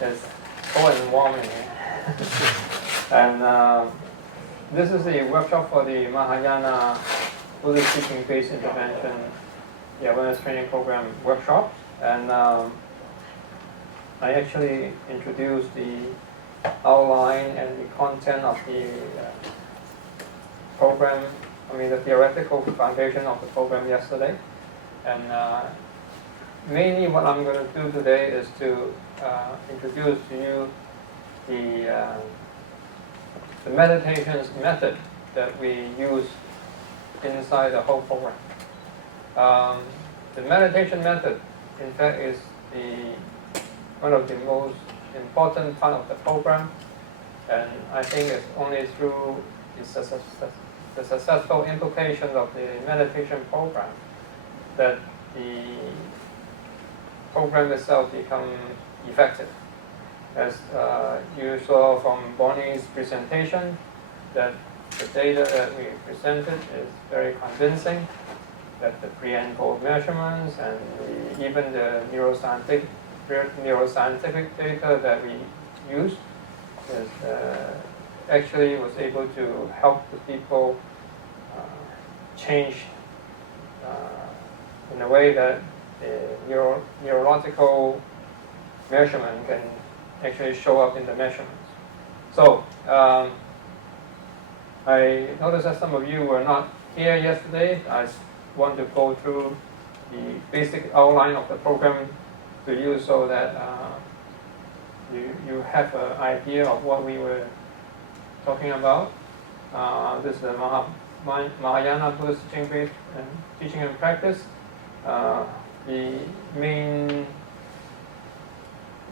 It's cold and warm in here. And this is a workshop for the Mahayana Buddhist teaching-based intervention awareness training program workshop. And I actually introduced the outline and the content of the program, the theoretical foundation of the program yesterday. And mainly what I'm going to do today is to introduce to you the meditations method that we use inside the whole program. The meditation method, in fact, is one of the most important part of the program, and I think it's only through the successful implication of the meditation program that the program itself becomes effective. As you saw from Bonnie's presentation, that the data that we presented is very convincing, that the pre and post measurements and even the neuroscientific data that we used is, actually was able to help the people change in a way that the neurological measurement can actually show up in the measurements. So I noticed that some of you were not here yesterday. I want to go through the basic outline of the program to you so that you have an idea of what we were talking about. This is the Mahayana Buddhist teaching and practice. The main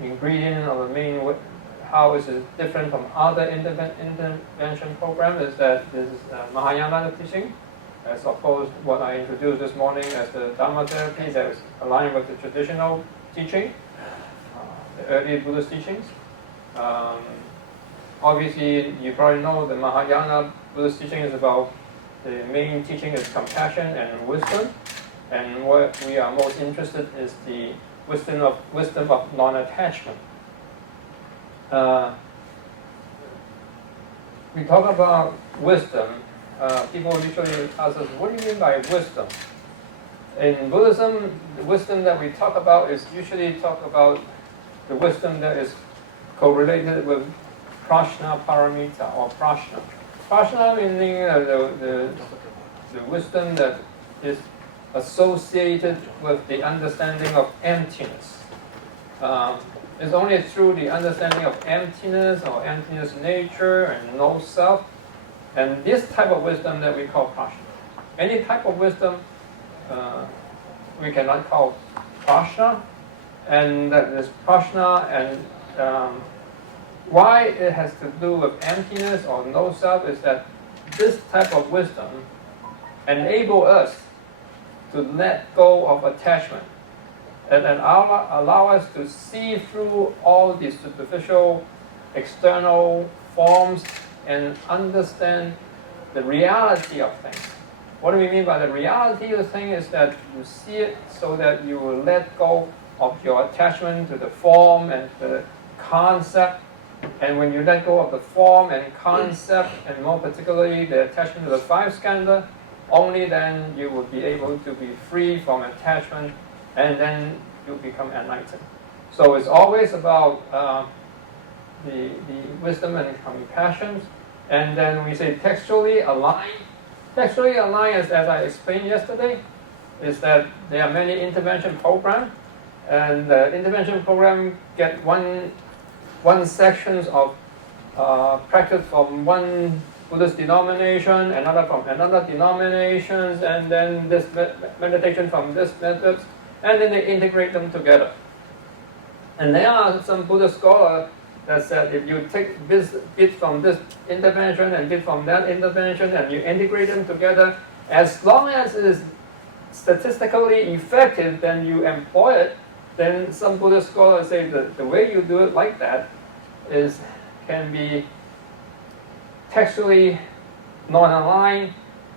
ingredient or the main how is it different from other intervention program is that this is Mahayana teaching, as opposed to what I introduced this morning as the Dharma therapy that is aligned with the traditional teaching, the early Buddhist teachings. Obviously, you probably know the Mahayana Buddhist teaching is about, the main teaching is compassion and wisdom, and what we are most interested is the wisdom of non-attachment. We talk about wisdom. People usually ask us, what do you mean by wisdom? In Buddhism, the wisdom that we talk about is usually talk about the wisdom that is correlated with prajna paramita or prajna. Prajna meaning the wisdom that is associated with the understanding of emptiness. It's only through the understanding of emptiness or emptiness nature and no self, and this type of wisdom that we call prajna. Any type of wisdom we cannot call prajna, and that is prajna, and why it has to do with emptiness or no self is that this type of wisdom enable us to let go of attachment and allow us to see through all the superficial external forms and understand the reality of things. What do we mean by the reality of the thing is that you see it so that you will let go of your attachment to the form and the concept. And when you let go of the form and concept, and more particularly the attachment to the five skandha, only then you will be able to be free from attachment, and then you become enlightened. So it's always about the wisdom and compassion. And then we say textually aligned. Textually aligned, as I explained yesterday, is that there are many intervention programs, and the intervention program get one sections of practice from one Buddhist denomination, another from another denominations, and then this meditation from this method, and then they integrate them together. And there are some Buddhist scholars that said if you take this bit from this intervention and bit from that intervention and you integrate them together, as long as it is statistically effective, then you employ it. Then some Buddhist scholars say that the way you do it like that can be textually non-aligned.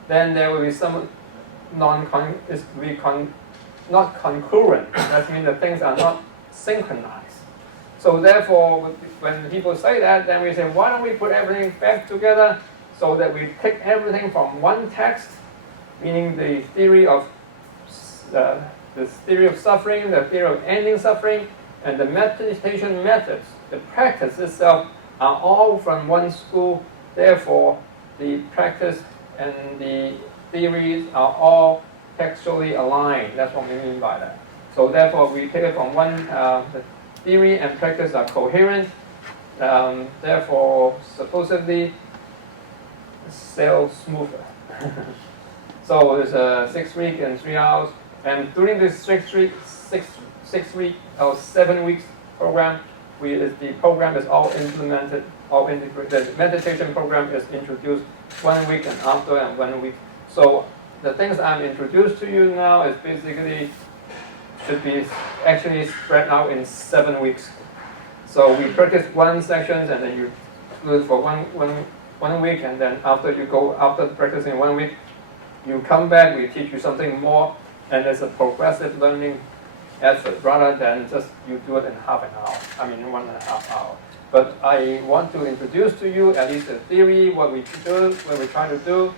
Then there will be some not concurrent. That means the things are not synchronized. So therefore, when people say that, then we say, why don't we put everything back together so that we take everything from one text, meaning the theory of suffering, the theory of ending suffering, and the meditation methods, the practice itself, are all from one school. Therefore, the practice and the theories are all textually aligned. That's what we mean by that. So therefore, we take it from one, the theory and practice are coherent. Therefore, supposedly, sail smoother. So it's a 6 week and 3 hours. And during this 6 week or 7 weeks program, the program is all implemented, all integrated. The meditation program is introduced 1 week and after and 1 week. So the things I'm introduced to you now is basically should be actually spread out in 7 weeks. So we practice one section and then you do it for one week, and then after practicing 1 week, you come back, we teach you something more, and it's a progressive learning effort rather than just you do it in half an hour, in 1.5 hours. But I want to introduce to you at least the theory, what we do, what we're trying to do,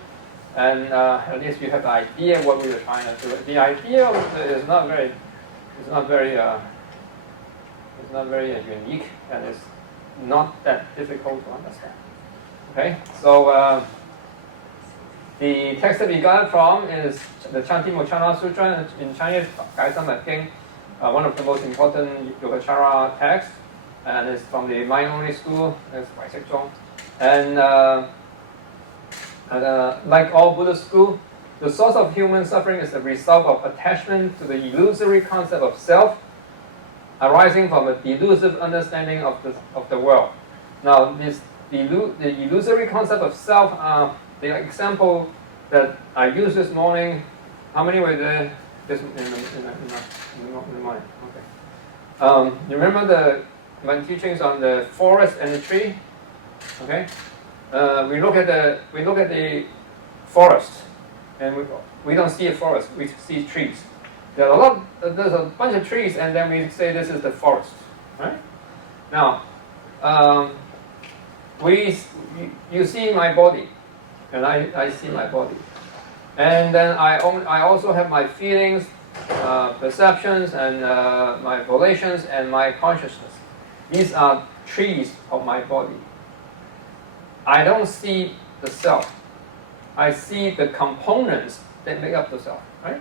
and at least you have the idea what we are trying to do. The idea is not very unique, and it's not that difficult to understand. Okay, so the text that we got from is the Chanti-Mochana Sutra, in Chinese, Gai San King, one of the most important Yogacara texts, and it's from the Mind-only school, it's Wai Sik Zhong. And like all Buddhist school, the source of human suffering is the result of attachment to the illusory concept of self, arising from a delusive understanding of the world. Now, the illusory concept of self, the example that I used this morning, how many were there in the morning? Okay. You remember my teachings on the forest and the tree? Okay. We look at the forest, and we don't see a forest. We see trees. There's a bunch of trees, and then we say this is the forest, right? Now, you see my body, and I see my body, and then I also have my feelings, perceptions, and my volitions, and my consciousness. These are trees of my body. I don't see the self. I see the components that make up the self, right?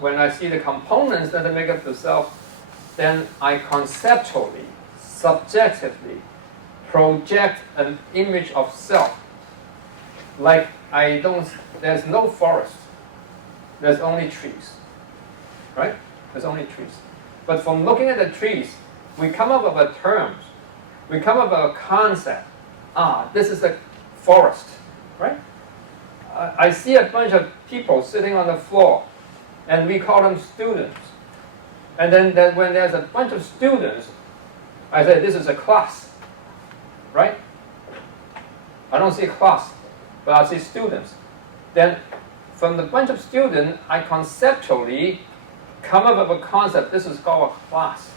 When I see the components that make up the self, then I conceptually, subjectively project an image of self. Like there's no forest, there's only trees, right? There's only trees. But from looking at the trees, we come up with a term, we come up with a concept. This is a forest, right? I see a bunch of people sitting on the floor, and we call them students. And then when there's a bunch of students, I say this is a class, right? I don't see a class, but I see students. Then from the bunch of students, I conceptually come up with a concept. This is called a class.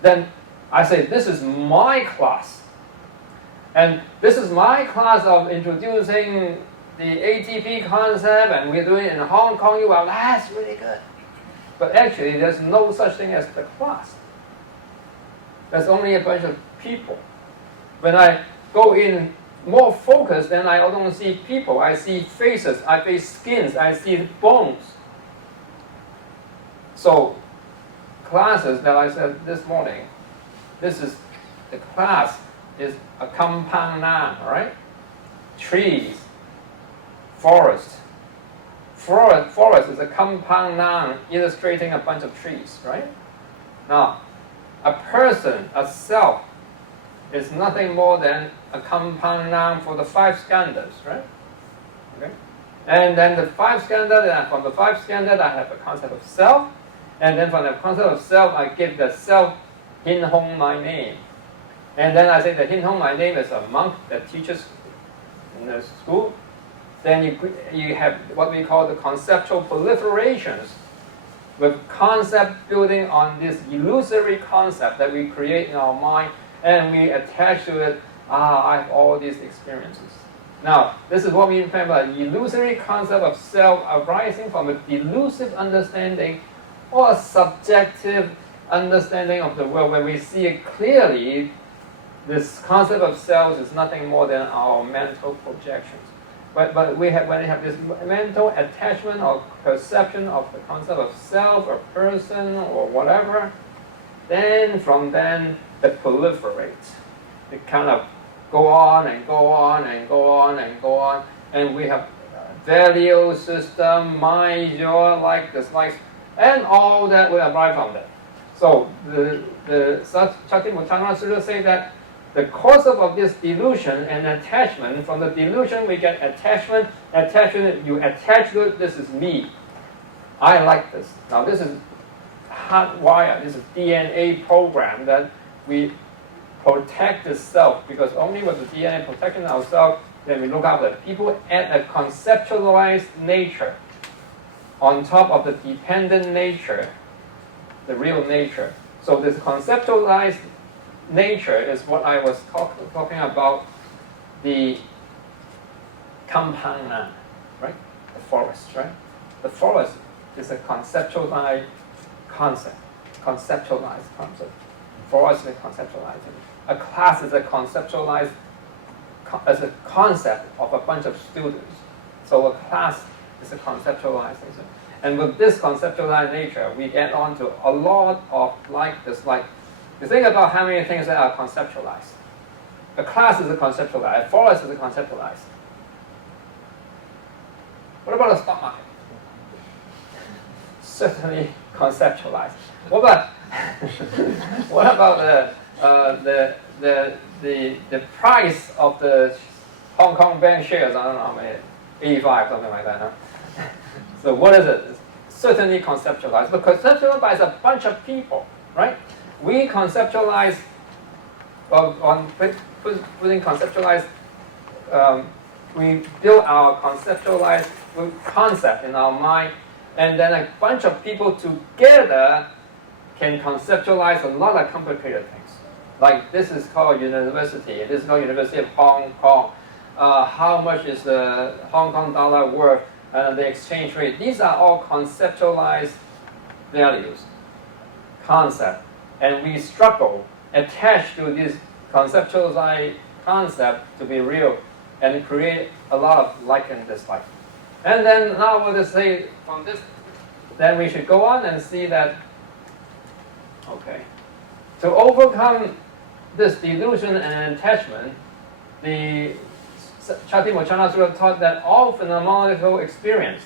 Then I say this is my class. And this is my class of introducing the ATP concept, and we're doing it in Hong Kong. You are, that's really good. But actually, there's no such thing as the class. There's only a bunch of people. When I go in more focused, then I don't see people. I see faces, I see skins, I see bones. So, classes that I said this morning, the class is a compound noun, right? Trees, forest. Forest is a compound noun illustrating a bunch of trees, right? Now, a person, a self, is nothing more than a compound noun for the 5 skandhas, right? Okay? And then the 5 skandhas, and from the 5 skandhas, I have a concept of self, and then from the concept of self, I give the self Hin Hong my name. And then I say that Hin Hong my name is a monk that teaches in the school. Then you have what we call the conceptual proliferations with concept building on this illusory concept that we create in our mind, and we attach to it, I have all these experiences. Now, this is what we mean by an illusory concept of self arising from a delusive understanding or a subjective understanding of the world. When we see it clearly, this concept of self is nothing more than our mental projections. But when we have this mental attachment or perception of the concept of self or person or whatever, then from then it proliferates. It kind of go on and go on and go on and go on, and we have value system, mind, your like, dislikes, and all that will arise from that. So the Charitable Sutta say that the cause of this delusion and attachment, from the delusion we get attachment, you attach to it, this is me. I like this. Now this is hardwired, this is DNA program that we protect the self, because only with the DNA protecting ourselves, then we look after it. People add a conceptualized nature on top of the dependent nature, the real nature. So this conceptualized nature is what I was talking about, the Kampana, right? The forest, right? The forest is a conceptualized concept. Forest is conceptualizing. A class is a conceptualized as a concept of a bunch of students. So a class is a conceptualization. And with this conceptualized nature, we get on to a lot of like, dislike. You think about how many things that are conceptualized. A class is a conceptualized, a forest is a conceptualized. What about the stock market? Certainly conceptualized. What about the price of the Hong Kong bank shares? I don't know how many, 85, something like that. Huh? So what is it? It's certainly conceptualized. But conceptualized by a bunch of people, right? We conceptualize putting conceptualized. We build our conceptualized concept in our mind, and then a bunch of people together can conceptualize a lot of complicated things. Like this is called university. This is called University of Hong Kong. How much is the Hong Kong dollar worth? The exchange rate. These are all conceptualized values, concept, and we struggle attached to this conceptualized concept to be real, and create a lot of like and dislike. And then now we'll just say from this, then we should go on and see that. Okay, to overcome this delusion and attachment, the Charitable taught that all phenomenal experience,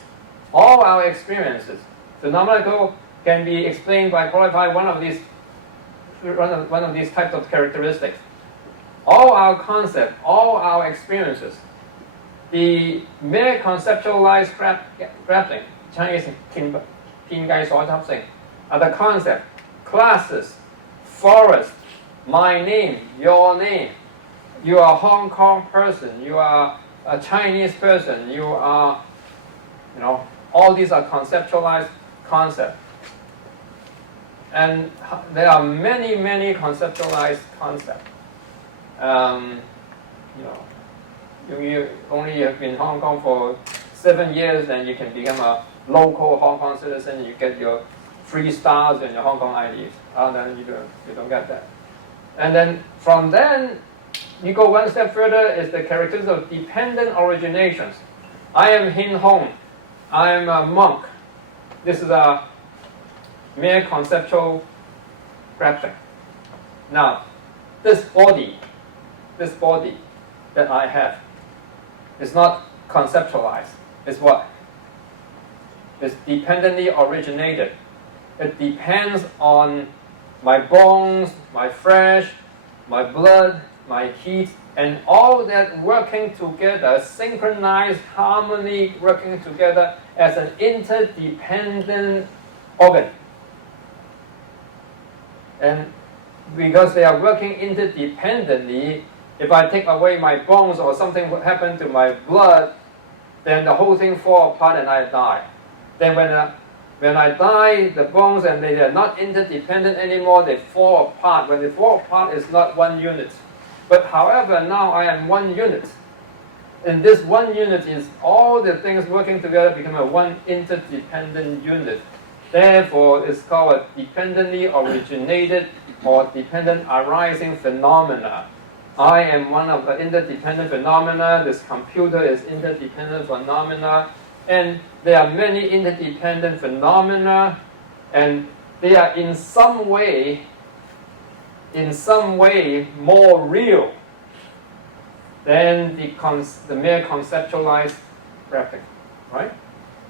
all our experiences, phenomenal can be explained by qualifying one of these types of characteristics. All our concepts, all our experiences, the mere conceptualized grappling, Chinese 遍計所執性, are the concept, classes, forest, my name, your name. You are a Hong Kong person, you are a Chinese person, you are, all these are conceptualized concepts. And there are many, many conceptualized concepts. You only have been in Hong Kong for 7 years, and you can become a local Hong Kong citizen, you get your 3 stars and your Hong Kong IDs. Then you don't get that. And then from then, you go one step further, is the characteristics of dependent originations. I am Hin Hong. I am a monk. This is a mere conceptual grasping. Now, this body that I have is not conceptualized. It's what? It's dependently originated. It depends on my bones, my flesh, my blood, my heat, and all that working together, synchronized harmony working together as an interdependent organ. And because they are working interdependently, if I take away my bones or something would happen to my blood, then the whole thing falls apart and I die. Then when When I die, the bones and they are not interdependent anymore, they fall apart. When they fall apart, it's not one unit. But however, now I am one unit. And this one unit is all the things working together become a one interdependent unit. Therefore, it's called a dependently originated or dependent arising phenomena. I am one of the interdependent phenomena. This computer is interdependent phenomena. And there are many interdependent phenomena, and they are in some way more real than the mere conceptualized graphing, right?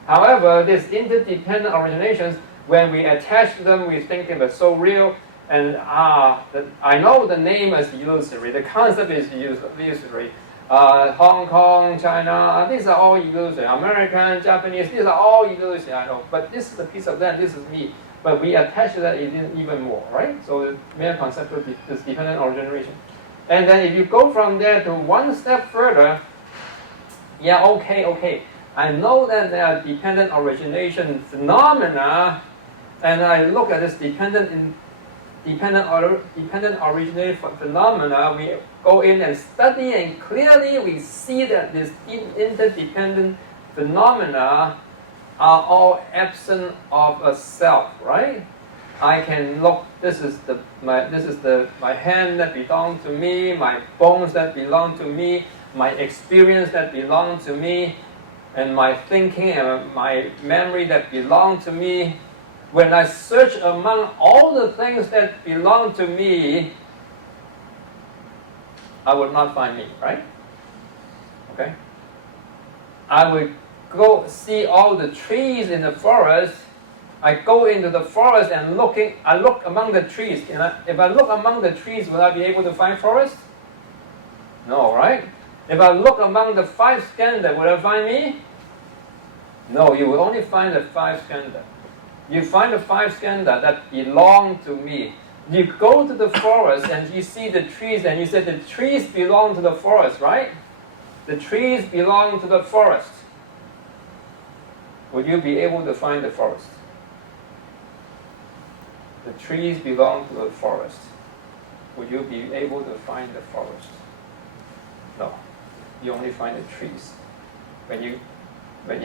However, these interdependent originations, when we attach them, we think they're so real, and I know the name is illusory, the concept is illusory. Hong Kong, China, these are all illusory. American, Japanese, these are all illusory, I know. But this is a piece of that, this is me. But we attach that even more, right? So mere conceptual is dependent origination. And then if you go from there to one step further, yeah, okay. I know that there are dependent origination phenomena, and I look at this dependent originated phenomena, we go in and study, and clearly we see that these interdependent phenomena are all absent of a self, right? I can look, this is my hand that belongs to me, my bones that belong to me, my experience that belong to me, and my thinking and my memory that belong to me. When I search among all the things that belong to me, I will not find me, right? Okay? I will go see all the trees in the forest. I go into the forest and I look among the trees. If I look among the trees, will I be able to find forest? No, right? If I look among the 5 skandha, will I find me? No, you will only find the 5 skandha. You find the 5 skandha that belong to me. You go to the forest and you see the trees and you say the trees belong to the forest, right? The trees belong to the forest. Would you be able to find the forest? The trees belong to the forest. Would you be able to find the forest? No. You only find the trees. When you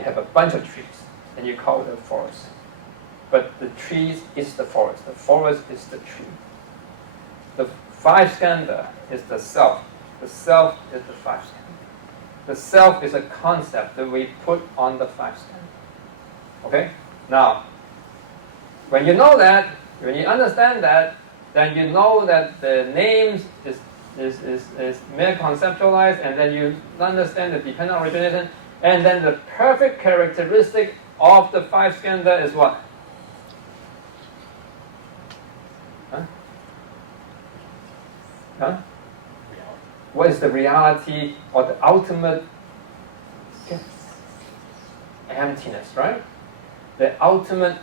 have a bunch of trees and you call it a forest. But the trees is the forest. The forest is the tree. The 5 skandha is the self. The self is the 5 skandha. The self is a concept that we put on the 5 skandha. Okay? Now, when you know that, when you understand that, then you know that the names is mere conceptualized, and then you understand the dependent origination, and then the perfect characteristic of the 5 skandha is what? What is the reality or the ultimate emptiness, right? The ultimate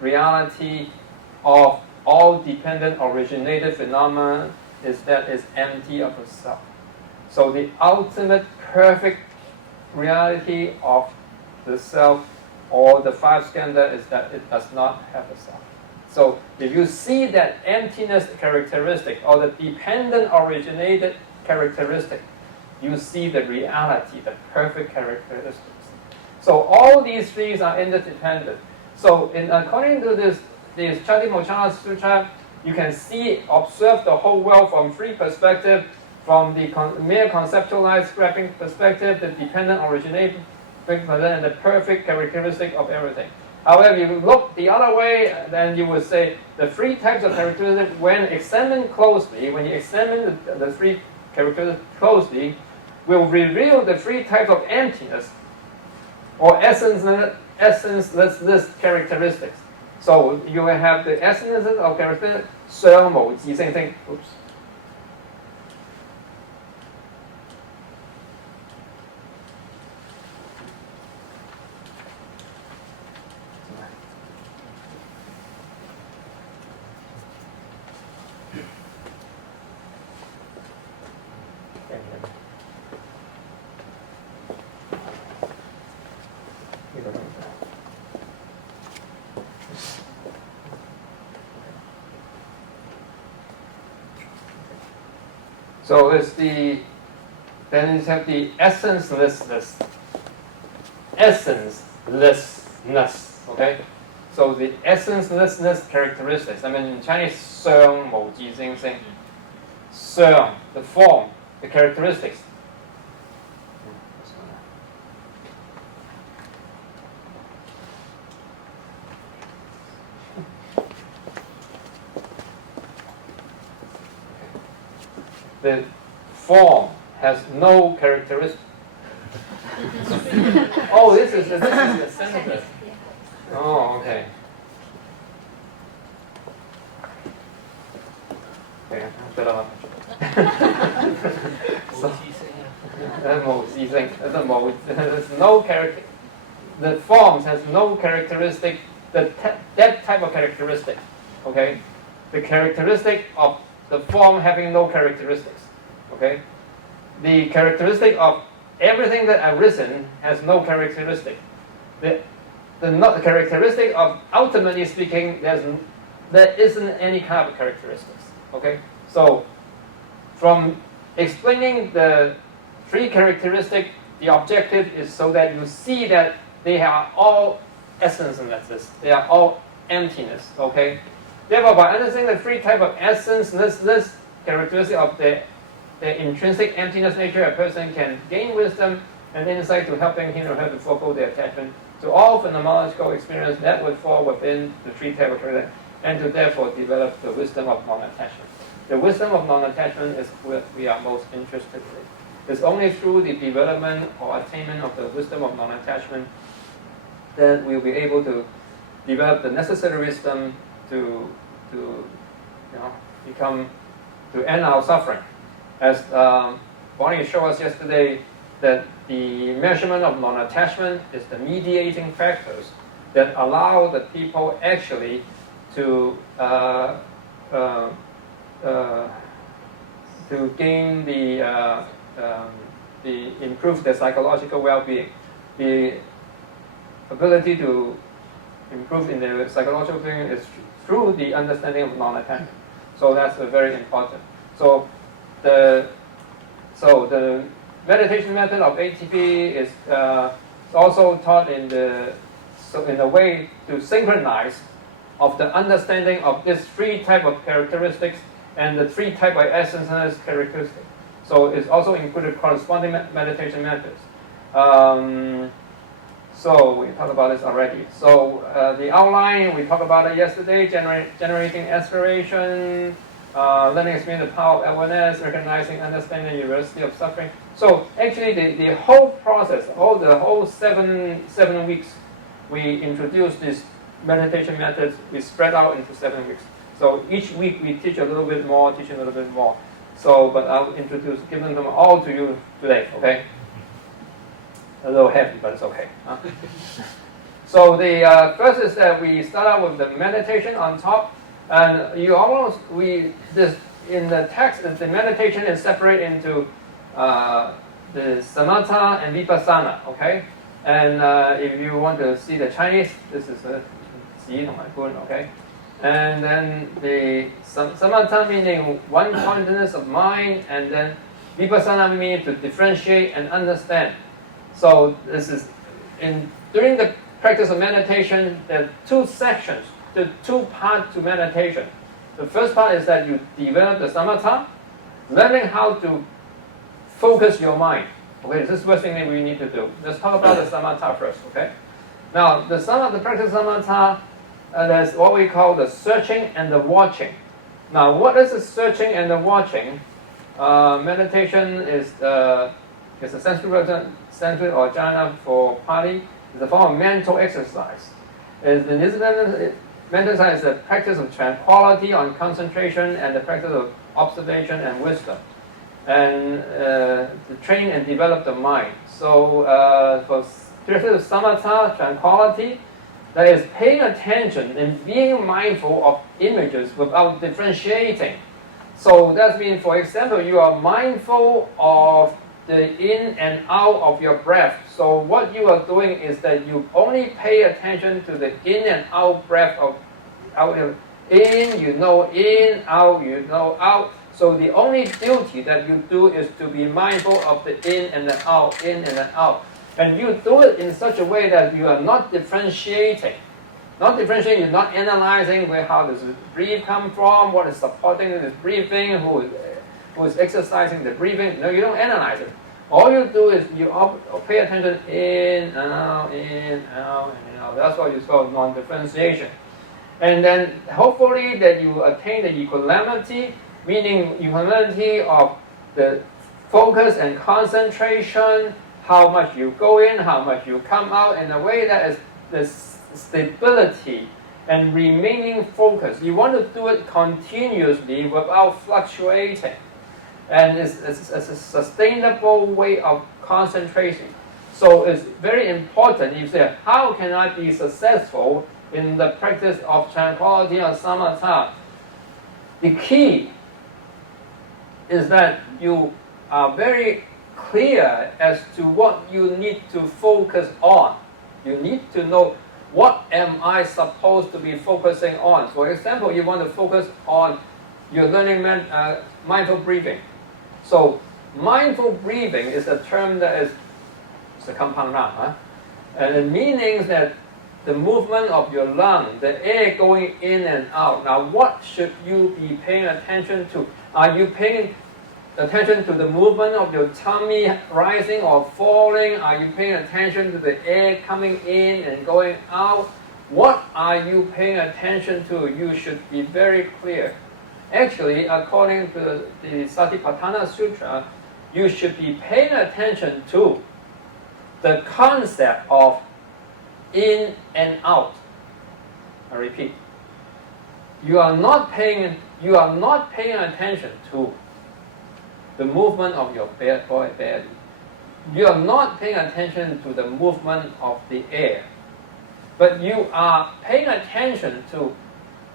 reality of all dependent originated phenomena is that it's empty of itself. So the ultimate perfect reality of the self or the 5 skandha is that it does not have a self. So if you see that emptiness characteristic or the dependent originated characteristic, you see the reality, the perfect characteristics. So all these 3 are interdependent. So according to this Charitable Sutra, you can observe the whole world from 3 perspectives, from the mere conceptualized graphing perspective, the dependent originated and the perfect characteristic of everything. However, if you look the other way, then you would say the 3 types of characteristics, when examined closely, when you examine the 3 characteristics closely, will reveal the 3 types of emptiness or essenceless characteristics. So you will have the essence of characteristics, 相無自性性. Oops. So it's then you have the essencelessness. Essencelessness, okay? So the essencelessness characteristics. I mean, in Chinese, 相無自性性. 相, the form, the characteristics. The form has no characteristics. Oh, this is the sentence. Oh, okay. Okay, there's no character. The forms has no characteristic. That type of characteristic. Okay, the characteristic of the form having no characteristics. Okay, the characteristic of everything that arisen has no characteristic. The characteristic of, ultimately speaking, there isn't any kind of characteristics. Okay, so from explaining the three characteristics, the objective is so that you see that they are all essencelessness. They are all emptiness. Okay. Therefore, by understanding the three types of essencelessness characteristic of the intrinsic emptiness nature, a person can gain wisdom and insight to helping him or her to forego the attachment to all phenomenological experience that would fall within the three types of characteristics, and to therefore develop the wisdom of non-attachment. The wisdom of non-attachment is what we are most interested in. It's only through the development or attainment of the wisdom of non-attachment that we'll be able to develop the necessary wisdom to end our suffering. As Bonnie showed us yesterday, that the measurement of non-attachment is the mediating factors that allow the people actually to gain the improve their psychological well-being, the ability to improve in their psychological being is through the understanding of non-attachment. So that's very important. So the meditation method of ATP is also taught in a way to synchronize of the understanding of these three type of characteristics and the three type of essenceless characteristics. So it's also included corresponding meditation methods. So we talked about this already. So the outline, we talked about it yesterday, generating aspiration, learning experience the power of awareness, recognizing, understanding the university of suffering. So actually the whole process, the whole seven weeks, we introduced this meditation methods, we spread out into 7 weeks. So each week we teach a little bit more, teach a little bit more. So, but I'll give them all to you today, okay? A little heavy, but it's okay. Huh? So the first is that we start out with the meditation on top, and in the text, the meditation is separated into the samatha and vipassana, okay? And if you want to see the Chinese, this is a xi同埋觀, okay? And then the samatha meaning one-pointedness of mind, and then vipassana meaning to differentiate and understand. So this is during the practice of meditation, there are two sections, the two parts to meditation. The first part is that you develop the samatha, learning how to focus your mind. Okay, this is the first thing that we need to do. Let's talk about the samatha first, okay? Now, the practice of samatha, there's what we call the searching and the watching. Now, what is the searching and the watching? Meditation is a Sanskrit or jhana for Pali. It's a form of mental exercise. Mental exercise is the practice of tranquility on concentration and the practice of observation and wisdom, and to train and develop the mind. So for practice of samatha, tranquility, that is paying attention and being mindful of images without differentiating. So that means, for example, you are mindful of the in and out of your breath. So what you are doing is that you only pay attention to the in and out breath of out. In, you know in, out, you know out. So the only duty that you do is to be mindful of the in and the out, in and the out. And you do it in such a way that you are not differentiating. Not differentiating, you're not analyzing how does the breath come from, what is supporting this breathing, who is exercising the breathing. No, you don't analyze it. All you do is you pay attention in, out, in, out, and out. That's what you call non-differentiation. And then hopefully that you attain the equanimity, meaning equanimity of the focus and concentration, how much you go in, how much you come out, in a way that is the stability and remaining focus. You want to do it continuously without fluctuating. And it's a sustainable way of concentration. So it's very important. You say, how can I be successful in the practice of tranquility or samatha? The key is that you are very clear as to what you need to focus on. You need to know, what am I supposed to be focusing on? For example, you want to focus on your learning mindful breathing. So mindful breathing is a term that is a compound noun. Huh? And it means that the movement of your lung, the air going in and out. Now what should you be paying attention to? Are you paying attention to the movement of your tummy rising or falling? Are you paying attention to the air coming in and going out? What are you paying attention to? You should be very clear. Actually, according to the Satipatthana Sutra, you should be paying attention to the concept of in and out. I repeat. You are not paying attention to the movement of your belly. You are not paying attention to the movement of the air. But you are paying attention to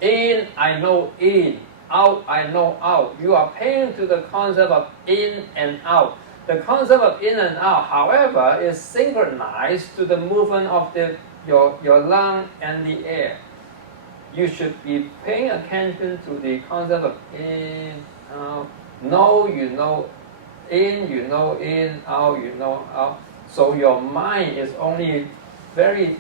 in, I know in, out, I know out. You are paying to the concept of in and out. The concept of in and out, however, is synchronized to the movement of your lung and the air. You should be paying attention to the concept of in, out. No, you know in, out, out. So your mind is only very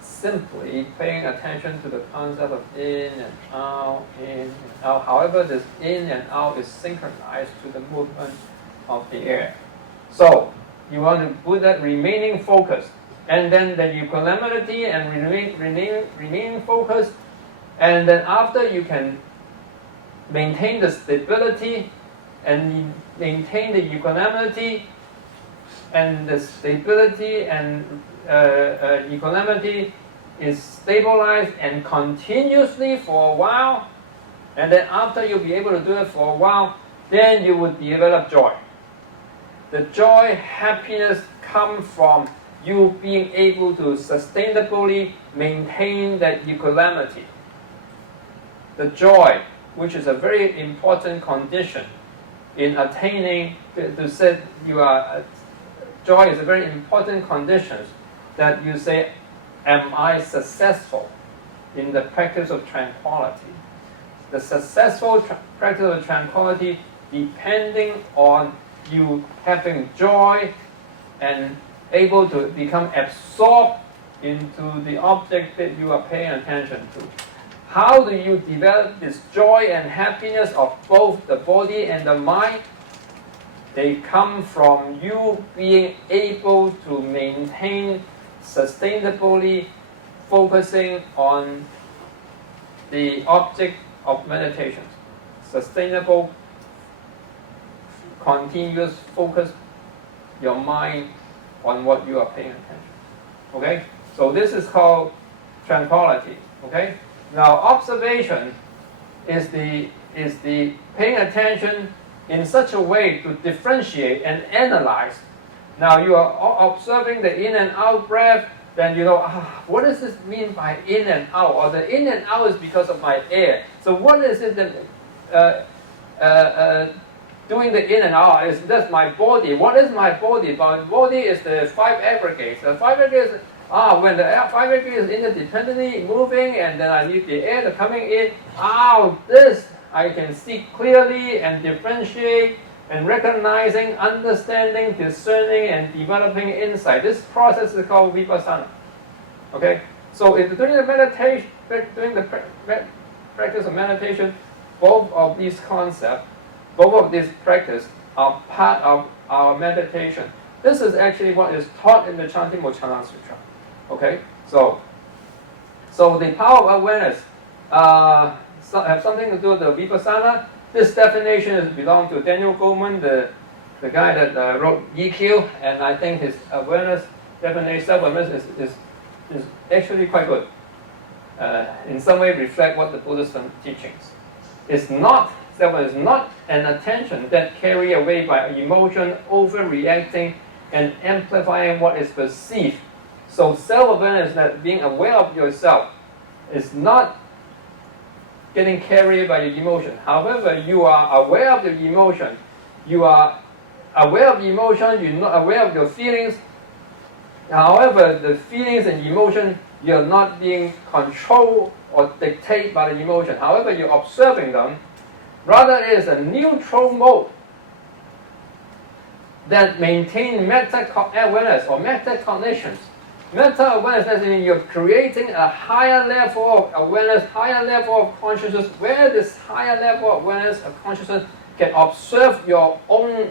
simply paying attention to the concept of in and out, in and out. However, this in and out is synchronized to the movement of the air. So you want to put that remaining focus, and then the equanimity and remaining focus, and then after you can maintain the stability and maintain the equanimity, and the stability and equanimity is stabilized and continuously for a while, and then after you'll be able to do it for a while, then you would develop joy. The joy, happiness come from you being able to sustainably maintain that equanimity. The joy, which is a very important condition in attaining, to say you are, joy is a very important condition that you say, am I successful in the practice of tranquility? The successful practice of tranquility depending on you having joy and able to become absorbed into the object that you are paying attention to. How do you develop this joy and happiness of both the body and the mind? They come from you being able to maintain sustainably focusing on the object of meditation. Sustainable, continuous focus your mind on what you are paying attention. Okay? So this is called tranquility. Okay? Now observation is the paying attention in such a way to differentiate and analyze. Now you are observing the in and out breath, then you know, what does this mean by in and out? Or the in and out is because of my air. So what is it that doing the in and out is that's my body. What is my body? My body is the five aggregates. The five aggregates, when the five aggregates is interdependently moving, and then I need the air coming in. This I can see clearly and differentiate and recognizing, understanding, discerning, and developing insight. This process is called vipassana. Okay? So if during the meditation, during the practice of meditation, both of these concepts, both of these practice are part of our meditation. This is actually what is taught in the Chanting Mochana Sutra. Okay? So the power of awareness have something to do with the vipassana. This definition belongs to Daniel Goleman, the guy that wrote EQ, and I think his awareness definition, self-awareness is actually quite good. In some way reflect what the Buddhist teachings. It's not self-awareness is not an attention that carry away by emotion, overreacting, and amplifying what is perceived. So self-awareness, that being aware of yourself, is not getting carried by your emotion. However, you are aware of the emotion. You are aware of the emotion, you're not aware of your feelings. However, the feelings and emotion, you're not being controlled or dictated by the emotion. However, you're observing them. Rather, it is a neutral mode that maintains meta-awareness or meta-cognitions. Meta-awareness, that means you're creating a higher level of awareness, higher level of consciousness, where this higher level of awareness of consciousness can observe your own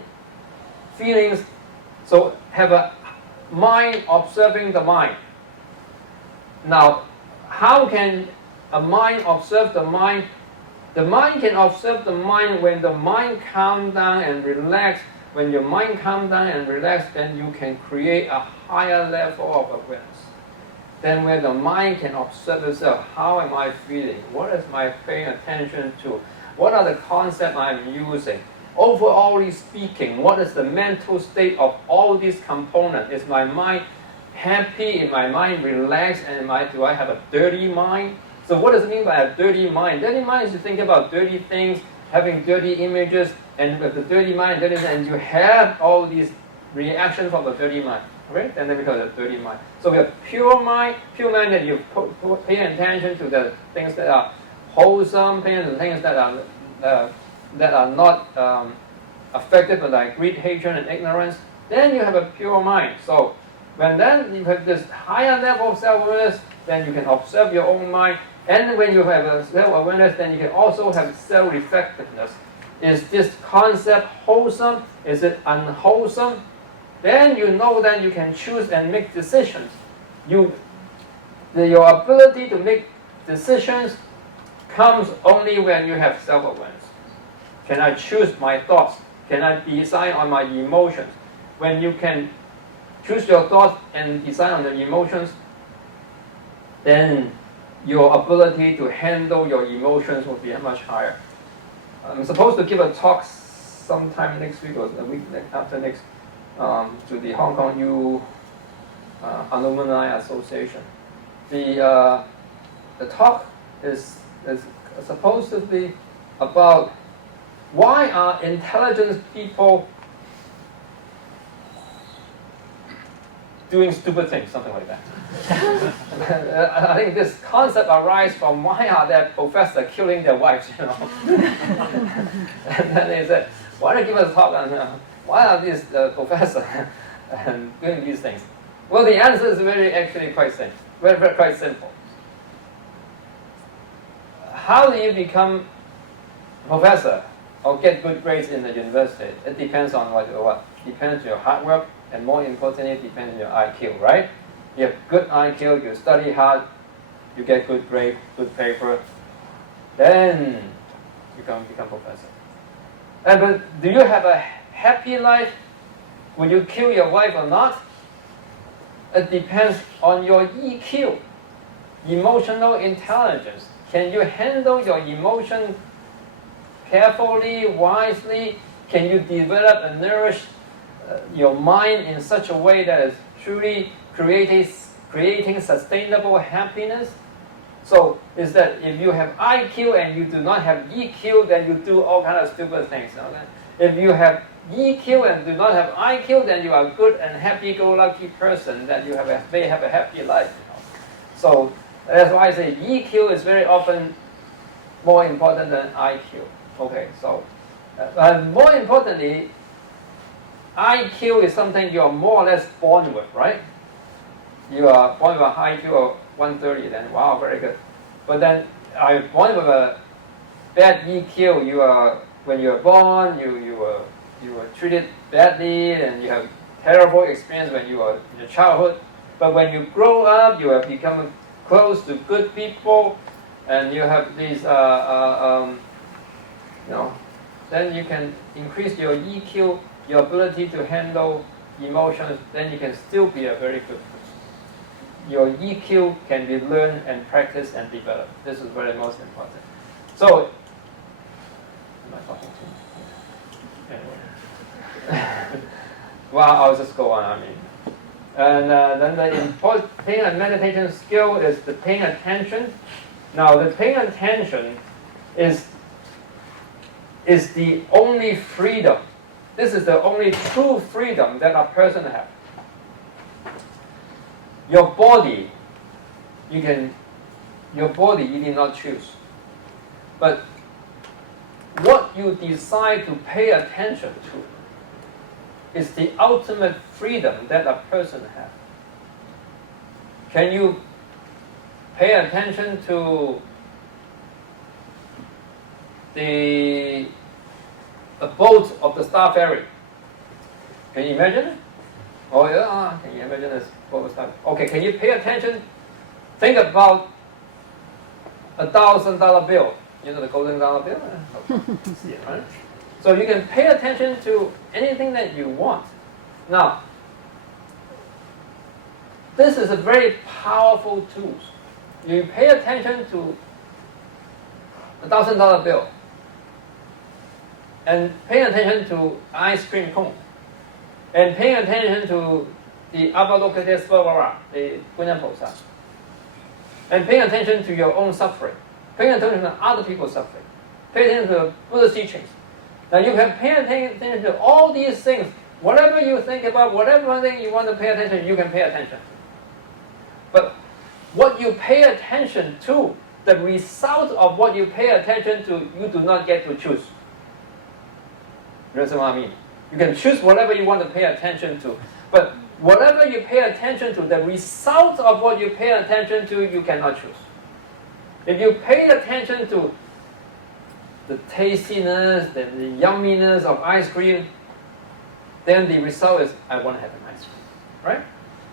feelings. So have a mind observing the mind. Now, how can a mind observe the mind? The mind can observe the mind when the mind calms down and relax. When your mind calms down and relax, then you can create a higher level of awareness. Then when the mind can observe itself, how am I feeling? What is my paying attention to? What are the concepts I'm using? Overall speaking, what is the mental state of all these components? Is my mind happy? Is my mind relaxed? And do I have a dirty mind? So what does it mean by a dirty mind? Dirty mind is you think about dirty things, having dirty images, and with the dirty mind, and you have all these reactions from the dirty mind. Right? And then we call it a dirty mind. So we have pure mind that you pay attention to the things that are wholesome, pay attention to things that are not affected by like greed, hatred, and ignorance. Then you have a pure mind. So when then you have this higher level of self-awareness, then you can observe your own mind. And when you have a self-awareness, then you can also have self-reflectiveness. Is this concept wholesome? Is it unwholesome? Then you know that you can choose and make decisions. Your ability to make decisions comes only when you have self-awareness. Can I choose my thoughts? Can I decide on my emotions? When you can choose your thoughts and decide on the emotions, then your ability to handle your emotions will be much higher. I'm supposed to give a talk sometime next week or the week after next to the Hong Kong U Alumni Association. The talk is supposed to be about why are intelligent people doing stupid things, something like that. I think this concept arises from why are there professors killing their wives, you know? And then they said, why don't you give us a talk on why are these professors doing these things? Well, the answer is actually quite simple. Quite simple. How do you become a professor or get good grades in the university? It depends on what? Depends on your hard work, and more importantly, it depends on your IQ, right? You have good IQ, you study hard, you get good grade, good paper, then you can become professor. But do you have a happy life? Will you kill your wife or not? It depends on your EQ, emotional intelligence. Can you handle your emotion carefully, wisely? Can you develop and nourish your mind in such a way that is truly creating sustainable happiness? So is that if you have IQ and you do not have EQ, then you do all kinds of stupid things. Okay? If you have EQ and do not have IQ, then you are a good and happy-go-lucky person, that you may have a happy life. You know? So that's why I say EQ is very often more important than IQ. Okay, so more importantly, IQ is something you are more or less born with, right? You are born with a high IQ of 130, then wow, very good. But then are you born with a bad EQ? When you were born, you were treated badly, and you have terrible experience when you were in your childhood. But when you grow up, you have become close to good people, and you have these, then you can increase your EQ, your ability to handle emotions. Then you can still be a very good person. Your EQ can be learned and practiced and developed. This is very most important. So, am I talking too much? Anyway. Well, I'll just go on. And then the important paying and meditation skill is the paying attention. Now, the paying attention is the only freedom. This is the only true freedom that a person has. Your body, you did not choose. But what you decide to pay attention to is the ultimate freedom that a person has. Can you pay attention to the boat of the Star Ferry? Can you imagine it? Oh yeah, can you imagine this boat of Star Ferry? Okay, can you pay attention? Think about $1,000 bill. You know the golden dollar bill? See it, right? So you can pay attention to anything that you want. Now, this is a very powerful tool. You pay attention to $1,000 bill, and pay attention to ice cream cone, and pay attention to the Avalokitesvara, the Buddha菩萨, and pay attention to your own suffering, pay attention to other people's suffering, pay attention to Buddha's teachings. Now you can pay attention to all these things. Whatever you think about, whatever thing you want to pay attention, you can pay attention to. But what you pay attention to, the result of what you pay attention to, you do not get to choose. You understand what I mean? You can choose whatever you want to pay attention to. But whatever you pay attention to, the result of what you pay attention to, you cannot choose. If you pay attention to the tastiness, the yumminess of ice cream, then the result is, I want to have an ice cream, right?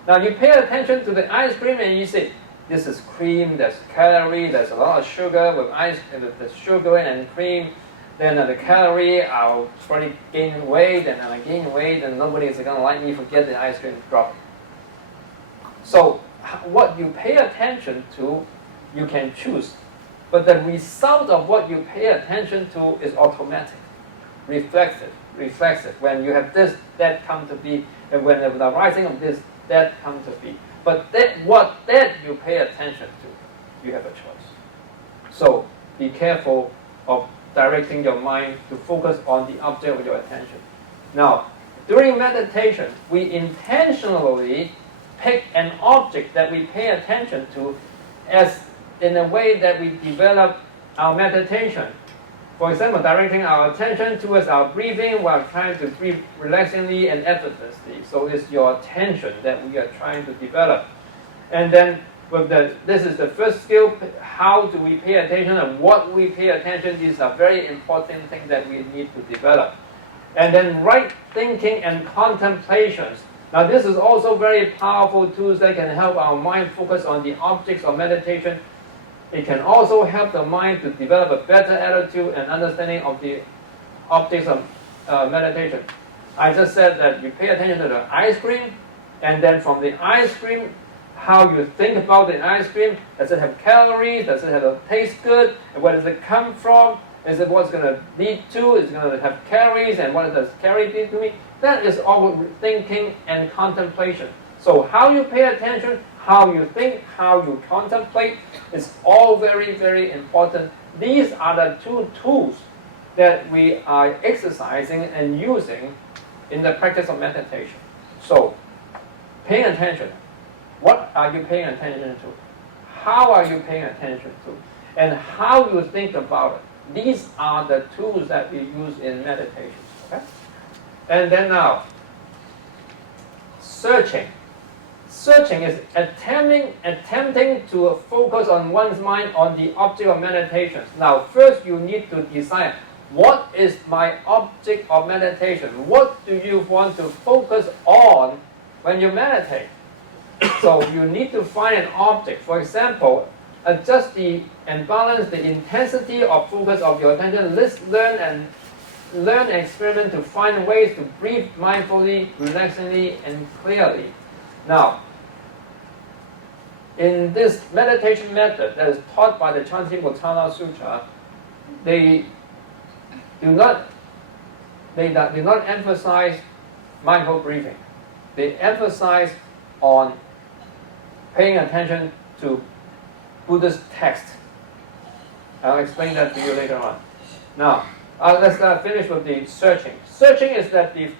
Now you pay attention to the ice cream and you say, this is cream, there's calorie, there's a lot of sugar with ice, the sugar and cream, then the calorie, I'll probably gain weight, and I gain weight, and nobody is going to like me, forget the ice cream drop. So what you pay attention to, you can choose. But the result of what you pay attention to is automatic, reflexive. When you have this, that come to be, and when the rising of this, that come to be. But what you pay attention to, you have a choice. So be careful of directing your mind to focus on the object of your attention. Now, during meditation, we intentionally pick an object that we pay attention to as in a way that we develop our meditation. For example, directing our attention towards our breathing while trying to breathe relaxingly and effortlessly. So it's your attention that we are trying to develop. And then this is the first skill. How do we pay attention and what we pay attention? These are very important things that we need to develop. And then right thinking and contemplations. Now this is also very powerful tools that can help our mind focus on the objects of meditation. It can also help the mind to develop a better attitude and understanding of the objects of meditation. I just said that you pay attention to the ice cream, and then from the ice cream, how you think about the ice cream. Does it have calories? Does it have a taste good? And where does it come from? Is it what's going to lead to? Is it going to have calories? And what does calories lead to me? That is all thinking and contemplation. So how you pay attention, how you think, how you contemplate is all very, very important. These are the two tools that we are exercising and using in the practice of meditation. So, paying attention. What are you paying attention to? How are you paying attention to? and how you think about it. These are the tools that we use in meditation. Okay? And then now, searching. Searching is attempting to focus on one's mind on the object of meditation. Now, first you need to decide, what is my object of meditation? What do you want to focus on when you meditate? So you need to find an object. For example, adjust and balance the intensity of focus of your attention. Let's learn and experiment to find ways to breathe mindfully, relaxingly, and clearly. Now, in this meditation method that is taught by the Charitable Sutra, they do not emphasize mindful breathing. They emphasize on paying attention to Buddhist text. I'll explain that to you later on. Now, let's finish with the searching. Searching is that the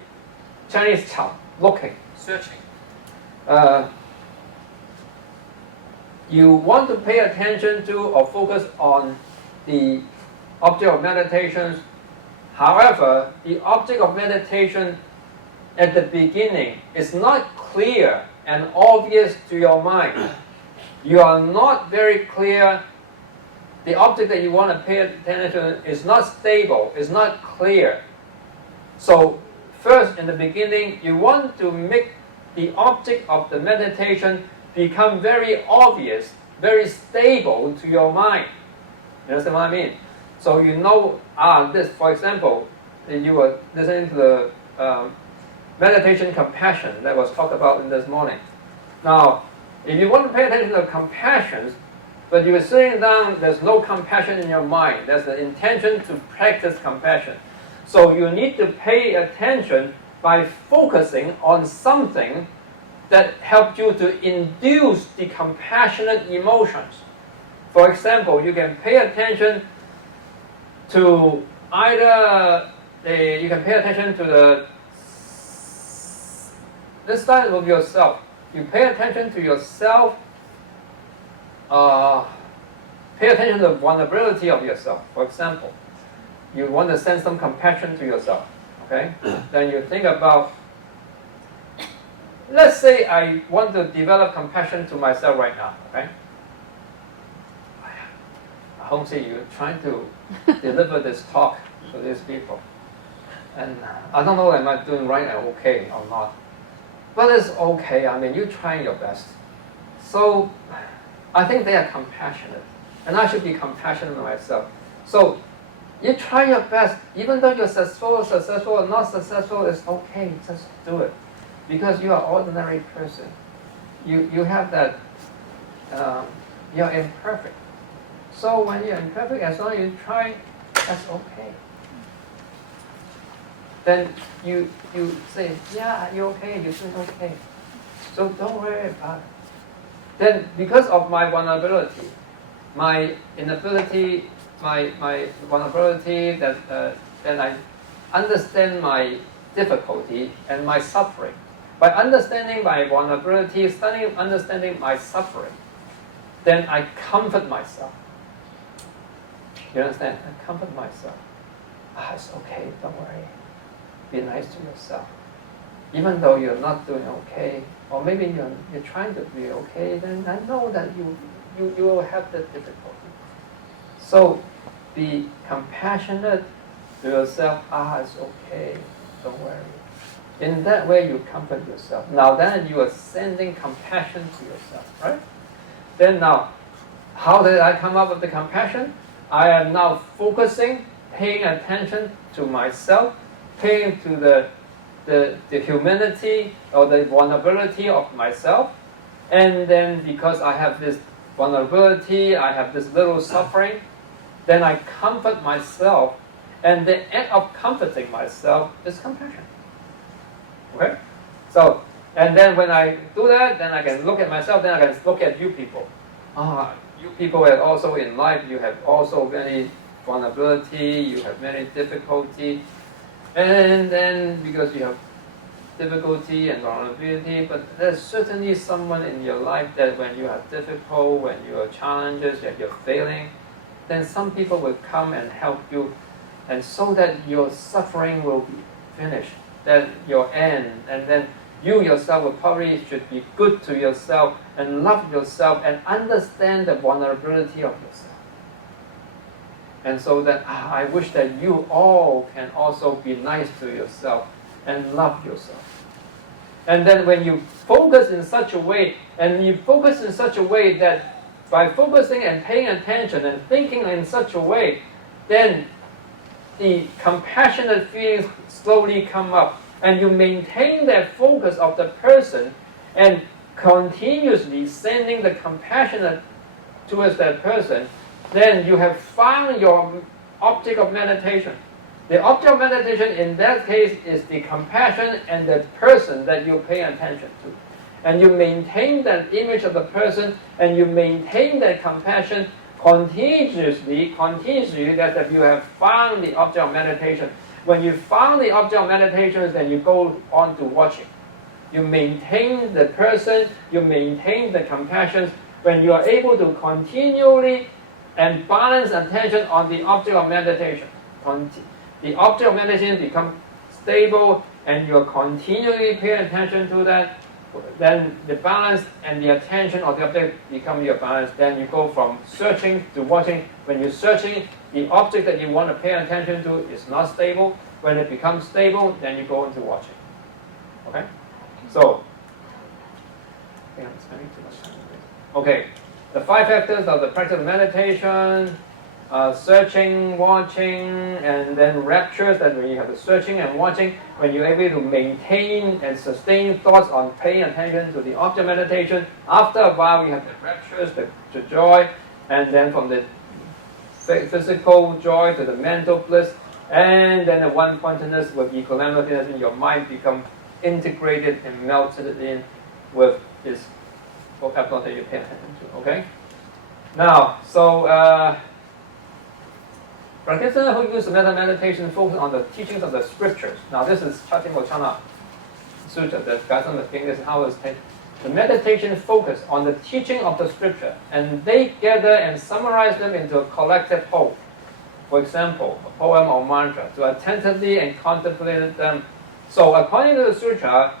Chinese chao, looking, searching. You want to pay attention to or focus on the object of meditations. However, the object of meditation at the beginning is not clear and obvious to your mind. You are not very clear. The object that you want to pay attention to is not stable, is not clear. So first, in the beginning, you want to make the object of the meditation become very obvious, very stable to your mind. You understand what I mean? So you know, this, for example, you were listening to the meditation compassion that was talked about in this morning. Now, if you want to pay attention to compassion, but you are sitting down, there's no compassion in your mind. There's the intention to practice compassion. So you need to pay attention by focusing on something that helps you to induce the compassionate emotions. For example, you can pay attention to let's start with yourself. You pay attention to yourself, pay attention to the vulnerability of yourself. For example, you want to send some compassion to yourself, okay? Then you think about, let's say I want to develop compassion to myself right now, okay? Hongxi, you're trying to deliver this talk to these people. And I don't know am I doing right and okay or not. But it's okay, I mean, you're trying your best. So I think they are compassionate. And I should be compassionate to myself. So you try your best, even though you're successful or not successful, it's okay, just do it. Because you are an ordinary person. You have that, you're imperfect. So when you're imperfect, as long as you try, that's okay. Then you say, yeah, you're okay, you're doing okay. So don't worry about it. Then because of my vulnerability, my inability, my vulnerability, that then I understand my difficulty and my suffering. By understanding my vulnerability, understanding my suffering, then I comfort myself. You understand? I comfort myself. It's okay, don't worry. Be nice to yourself. Even though you're not doing okay, or maybe you're trying to be okay, then I know that you will have that difficulty. So be compassionate to yourself. It's okay, don't worry. In that way, you comfort yourself. Now then you are sending compassion to yourself, right? Then now, how did I come up with the compassion? I am now focusing, paying attention to myself, paying to the humanity or the vulnerability of myself. And then because I have this vulnerability, I have this little suffering, then I comfort myself. And the act of comforting myself is compassion. Okay? So, and then when I do that, then I can look at myself, then I can look at you people. You people are also in life, you have also many vulnerability, you have many difficulty. And then because you have difficulty and vulnerability, but there's certainly someone in your life that when you have difficult, when you have challenges, that you're failing, then some people will come and help you, and so that your suffering will be finished, that your end, and then you yourself will probably should be good to yourself and love yourself and understand the vulnerability of yourself. And so that I wish that you all can also be nice to yourself and love yourself. And then when you focus in such a way, and you focus in such a way that by focusing and paying attention and thinking in such a way, then the compassionate feelings slowly come up, and you maintain that focus of the person and continuously sending the compassionate towards that person, then you have found your object of meditation. The object of meditation in that case is the compassion and the person that you pay attention to. And you maintain that image of the person, and you maintain that compassion continuously that you have found the object of meditation. When you found the object of meditation, then you go on to watching. You maintain the person, you maintain the compassion. When you are able to continually and balance attention on the object of meditation, the object of meditation becomes stable, and you are continually paying attention to that, then the balance and the attention of the object become your balance. Then you go from searching to watching. When you're searching, the object that you want to pay attention to is not stable. When it becomes stable, then you go into watching. Okay? So, I think I'm spending too much time on this. Okay, the 5 factors of the practice of meditation: searching, watching, and then raptures. That when you have the searching and watching, when you're able to maintain and sustain thoughts on paying attention to the object of meditation, after a while we have the raptures, the joy, and then from the physical joy to the mental bliss, and then the one-pointedness with equanimity in your mind become integrated and melted in with this vocabulary that you pay attention to. Okay? Now, so practitioners who use metta meditation focus on the teachings of the scriptures. Now, this is Charitable Sutta, the Gautama thing is how it's taken. The meditation focus on the teaching of the scripture, and they gather and summarize them into a collective whole. For example, a poem or mantra, to attentively and contemplate them. So according to the sutra,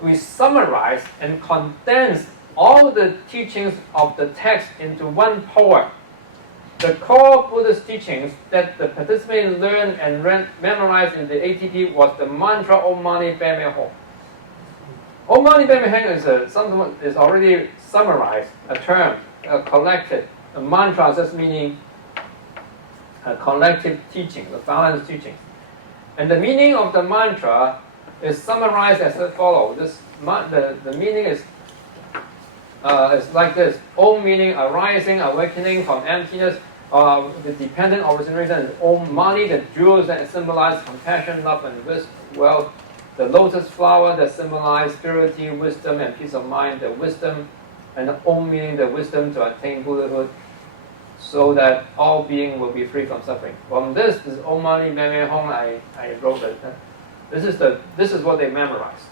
we summarize and condense all the teachings of the text into one poem. The core Buddhist teachings that the participants learned and memorized in the ATP was the mantra Om Mani Padme Hum. Om Mani Padme Hum something is already summarized, a term, a collected. A mantra just meaning a collective teaching, a balanced teaching. And the meaning of the mantra is summarized as follows. The meaning is like this. Om meaning arising, awakening from emptiness, the dependent origination, and Om Mani, the jewels that symbolize compassion, love, and wealth. The lotus flower that symbolizes purity, wisdom, and peace of mind, the wisdom, and the Om meaning the wisdom to attain Buddhahood, so that all being will be free from suffering. From this Om Mani Padme Hum, I wrote it. This is what they memorized.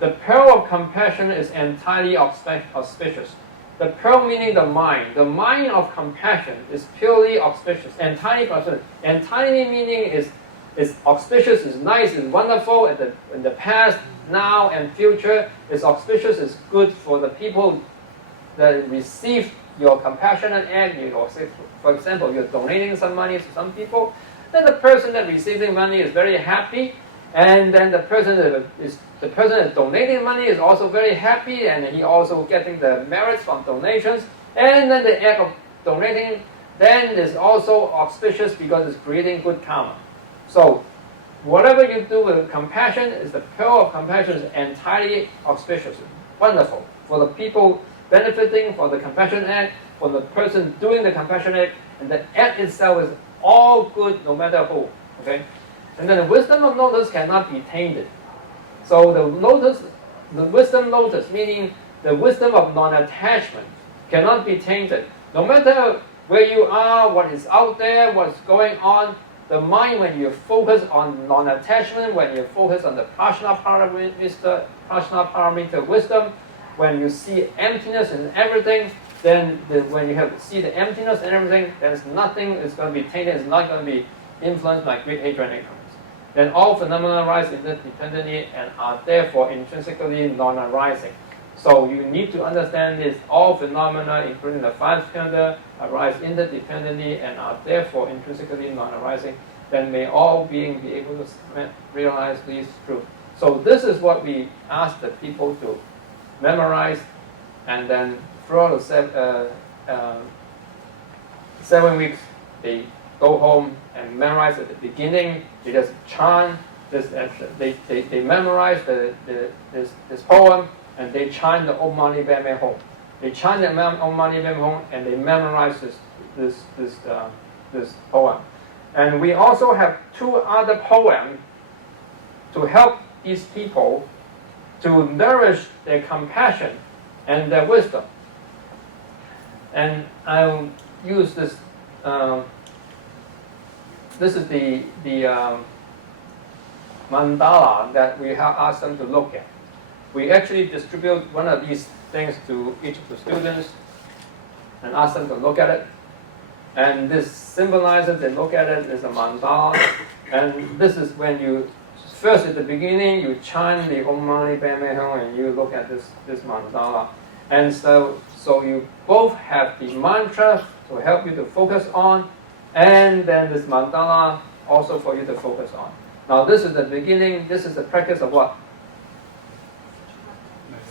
The pearl of compassion is entirely auspicious. The pearl meaning the mind. The mind of compassion is purely auspicious, entirely auspicious. Entirely meaning is auspicious, is nice, is wonderful in the past, now, and future. Is auspicious, is good for the people that receive your compassionate act. For example, you're donating some money to some people, then the person that receiving money is very happy, and then the person that donating money is also very happy, and he also getting the merits from donations, and then the act of donating then is also auspicious because it's creating good karma. So whatever you do with compassion, is the pearl of compassion is entirely auspicious, wonderful for the people benefiting from the compassion act, for the person doing the compassion act, and the act itself is all good no matter who. Okay? And then the wisdom of lotus cannot be tainted. So the wisdom lotus, meaning the wisdom of non-attachment, cannot be tainted. No matter where you are, what is out there, what's going on, the mind, when you focus on non-attachment, when you focus on the prajna paramita wisdom, when you see emptiness in everything, then when you have see the emptiness and everything, there's nothing is going to be tainted, it's not going to be influenced by greed, hatred, and ignorance. Then all phenomena arise interdependently and are therefore intrinsically non-arising. So you need to understand this. All phenomena, including the five skandha, arise interdependently and are therefore intrinsically non-arising. Then may all beings be able to realize these truths. So this is what we ask the people to memorize, and then throughout the 7 weeks, they go home and memorize at the beginning. They just chant this. They memorize this poem, and they chant the Om Mani Padme Hum. They chant the Om Mani Padme Hum, and they memorize this poem. And we also have 2 other poems to help these people to nourish their compassion and their wisdom. And I'll use this. This is the mandala that we have asked them to look at. We actually distribute one of these things to each of the students and ask them to look at it. And this symbolizes, they look at it as a mandala. And this is when you, first at the beginning, you chant the Om Mani Padme Hum and you look at this mandala. And so you both have the mantra to help you to focus on, and then this mandala also for you to focus on. Now this is the beginning, this is the practice of what?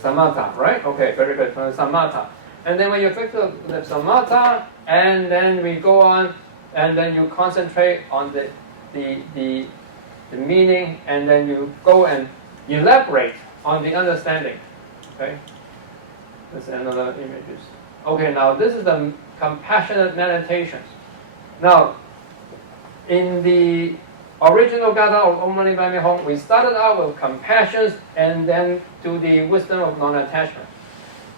Samatha, right? Okay, very good, from samatha. And then when you fix the samatha, and then we go on, and then you concentrate on the meaning, and then you go and elaborate on the understanding. Okay? This is another images. Okay, now this is the compassionate meditations. Now, in the original gatha of Om Mani Padme Hum, we started out with compassion and then to the wisdom of non-attachment.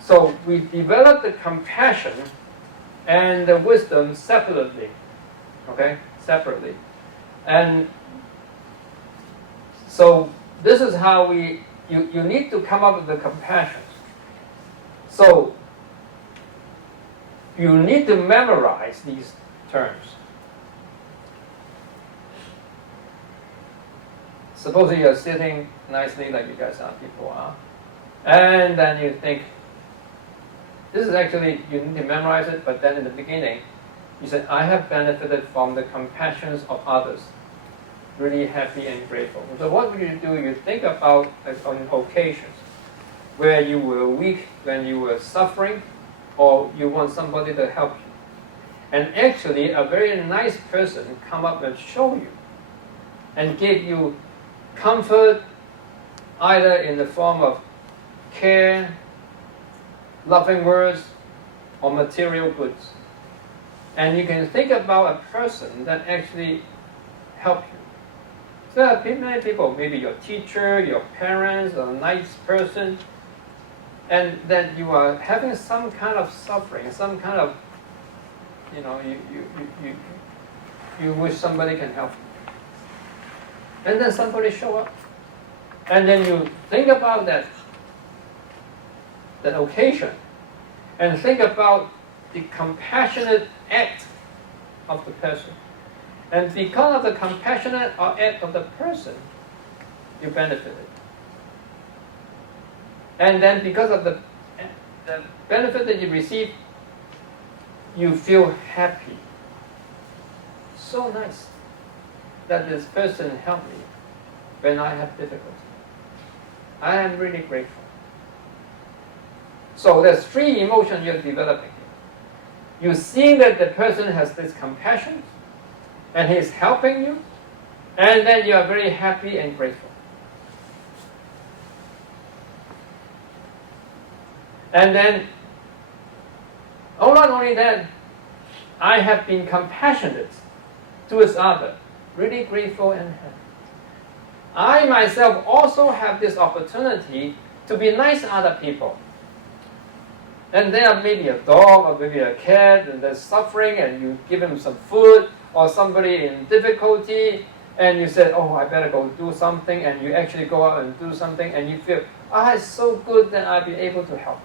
So we developed the compassion and the wisdom separately. Okay? Separately. And so this is how you need to come up with the compassion. So you need to memorize these terms. Suppose you're sitting nicely like you guys are, people are, and then you think, this is actually, you need to memorize it, but then in the beginning, you said, I have benefited from the compassions of others. Really happy and grateful. So what would you do? You think about on occasions where you were weak, when you were suffering, or you want somebody to help you. And actually, a very nice person come up and show you and give you comfort, either in the form of care, loving words, or material goods. And you can think about a person that actually helped you. So there are many people, maybe your teacher, your parents, a nice person, and then you are having some kind of suffering, some kind of, you wish somebody can help you. And then somebody show up. And then you think about that occasion, and think about the compassionate act of the person. And because of the compassionate act of the person, you benefited. And then because of the benefit that you receive, you feel happy. So nice that this person helped me when I have difficulty. I am really grateful. So there's 3 emotions you're developing. You see that the person has this compassion, and he's helping you, and then you are very happy and grateful. And then, not only that, I have been compassionate towards others, really grateful and happy. I myself also have this opportunity to be nice to other people. And there may be a dog or maybe a cat and they're suffering, and you give them some food, or somebody in difficulty, and you said, oh, I better go do something, and you actually go out and do something, and you feel, it's so good that I'll be able to help.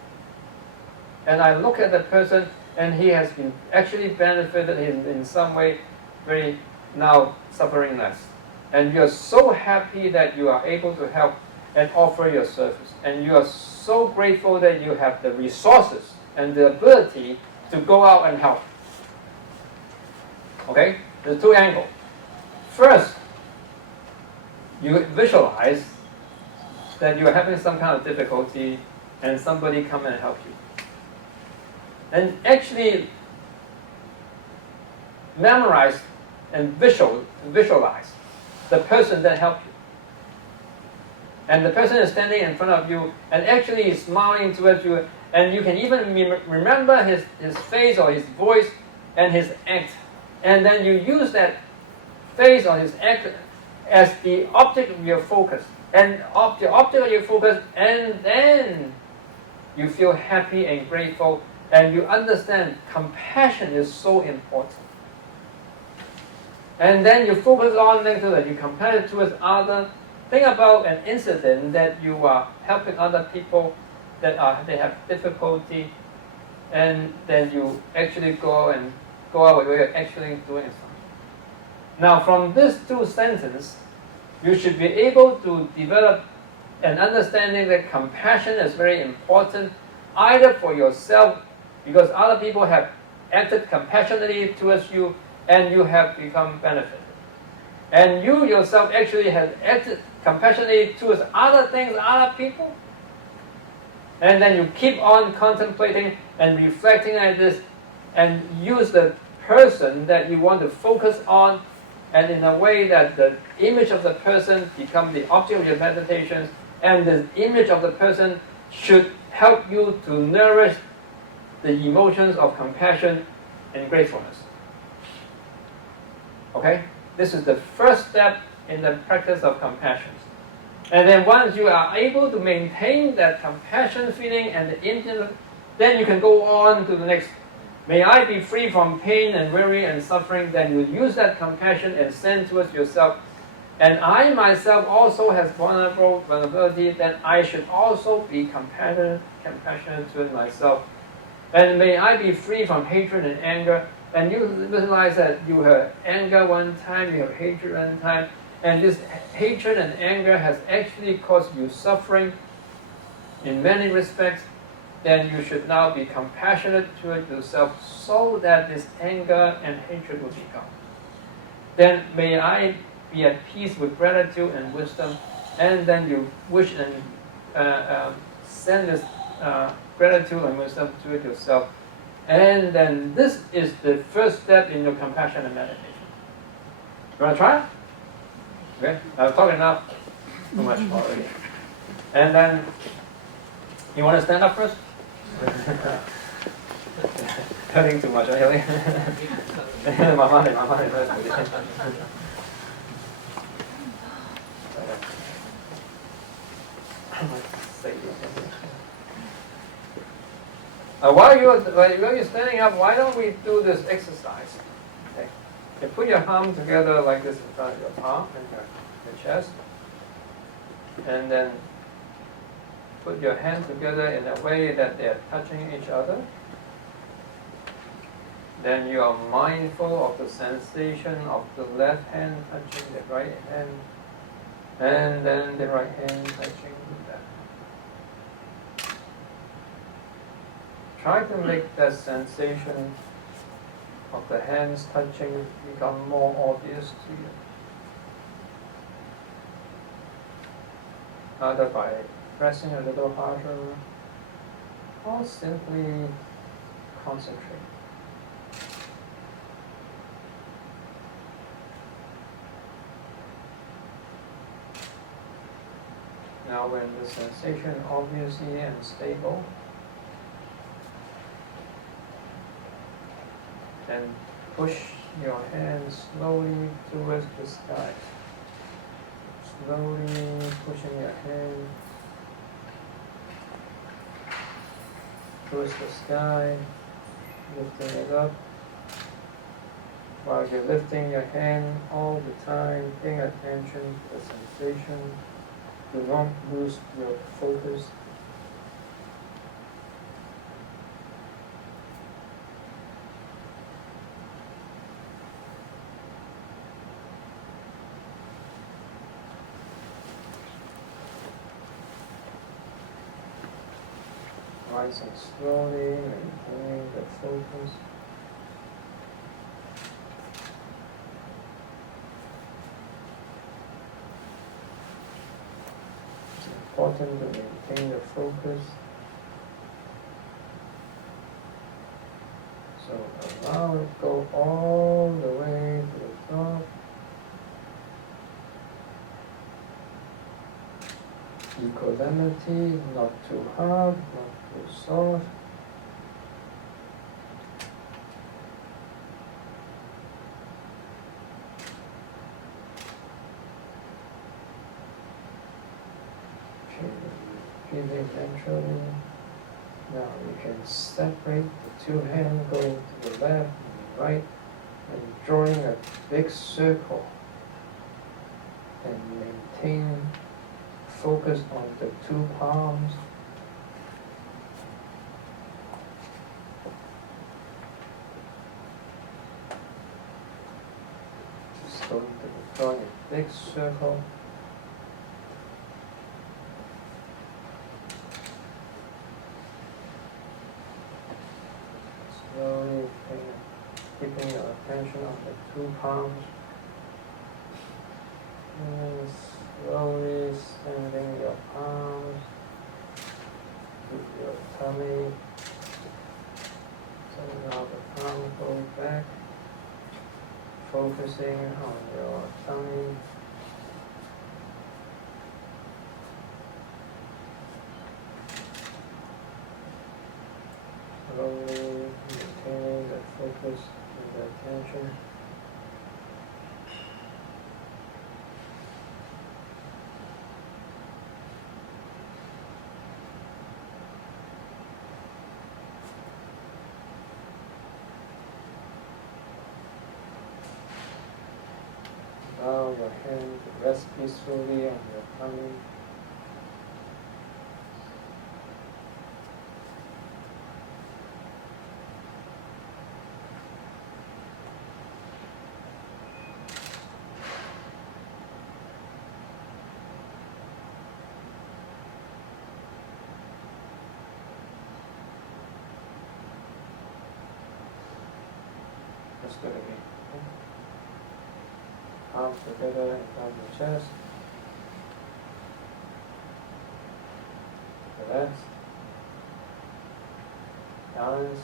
and I look at the person, and he has been actually benefited in some way, very now suffering less. And you are so happy that you are able to help and offer your service. And you are so grateful that you have the resources and the ability to go out and help. Okay? There's two angles. First, you visualize that you are having some kind of difficulty and somebody come and help you. And actually memorize and visualize the person that helped you. And the person is standing in front of you and actually is smiling towards you, and you can even remember his face or his voice and his act. And then you use that face or his act as the object of your focus. And the object of your focus, and then you feel happy and grateful, and you understand compassion is so important. And then you focus on things that you compare it towards other. Think about an incident that you are helping other people that they have difficulty, and then you actually go out with you're actually doing something. Now, from these two sentences, you should be able to develop an understanding that compassion is very important, either for yourself, because other people have acted compassionately towards you, and you have become benefited. And you yourself actually have acted compassionately towards other things, other people. And then you keep on contemplating and reflecting on this, and use the person that you want to focus on, and in a way that the image of the person becomes the object of your meditations, and the image of the person should help you to nourish the emotions of compassion and gratefulness. Okay? This is the first step in the practice of compassion. And then once you are able to maintain that compassion feeling and the intimate, then you can go on to the next. May I be free from pain and worry and suffering. Then you use that compassion and send towards yourself. And I myself also have vulnerability, that I should also be compassionate towards myself. And may I be free from hatred and anger. And you realize that you have anger one time, you have hatred one time, and this hatred and anger has actually caused you suffering in many respects. Then you should now be compassionate toward yourself so that this anger and hatred will be gone. Then may I be at peace with gratitude and wisdom, and then you wish and send this gratitude and wisdom toward yourself. And then this is the first step in your compassion and meditation. You want to try it? Okay, I've talked enough. Too much already. And then, you want to stand up first? Hurting too much, really? MaMa first. While you're standing up, why don't we do this exercise? Okay. You put your palm together like this in front of your palm and your chest. And then put your hands together in a way that they are touching each other. Then you are mindful of the sensation of the left hand touching the right hand, and then the right hand touching the left. Try to make that sensation of the hands touching become more obvious to you. Either by pressing a little harder or simply concentrate. Now when the sensation obviously and stable, then push your hands slowly towards the sky. Slowly pushing your hand towards the sky, lifting it up. While you're lifting your hand all the time, paying attention to the sensation. Do not lose your focus. rising slowly, maintaining the focus. It's important to maintain the focus. So allow it to go all the way to the top. Equanimity, not too hard, not too soft. Breathing naturally. Now you can separate the two hands, going to the left and right, and drawing a big circle, and maintain focus on the two palms. Just going to draw a big circle. Slowly keeping your attention on the two palms. And slowly sending your palms to your tummy. So now the palms go back, focusing on your tummy. Slowly maintaining the focus and the attention. Allow your hand to rest peacefully on your tummy. Let's do it again. Palms together in front of the chest. Relax. Balance.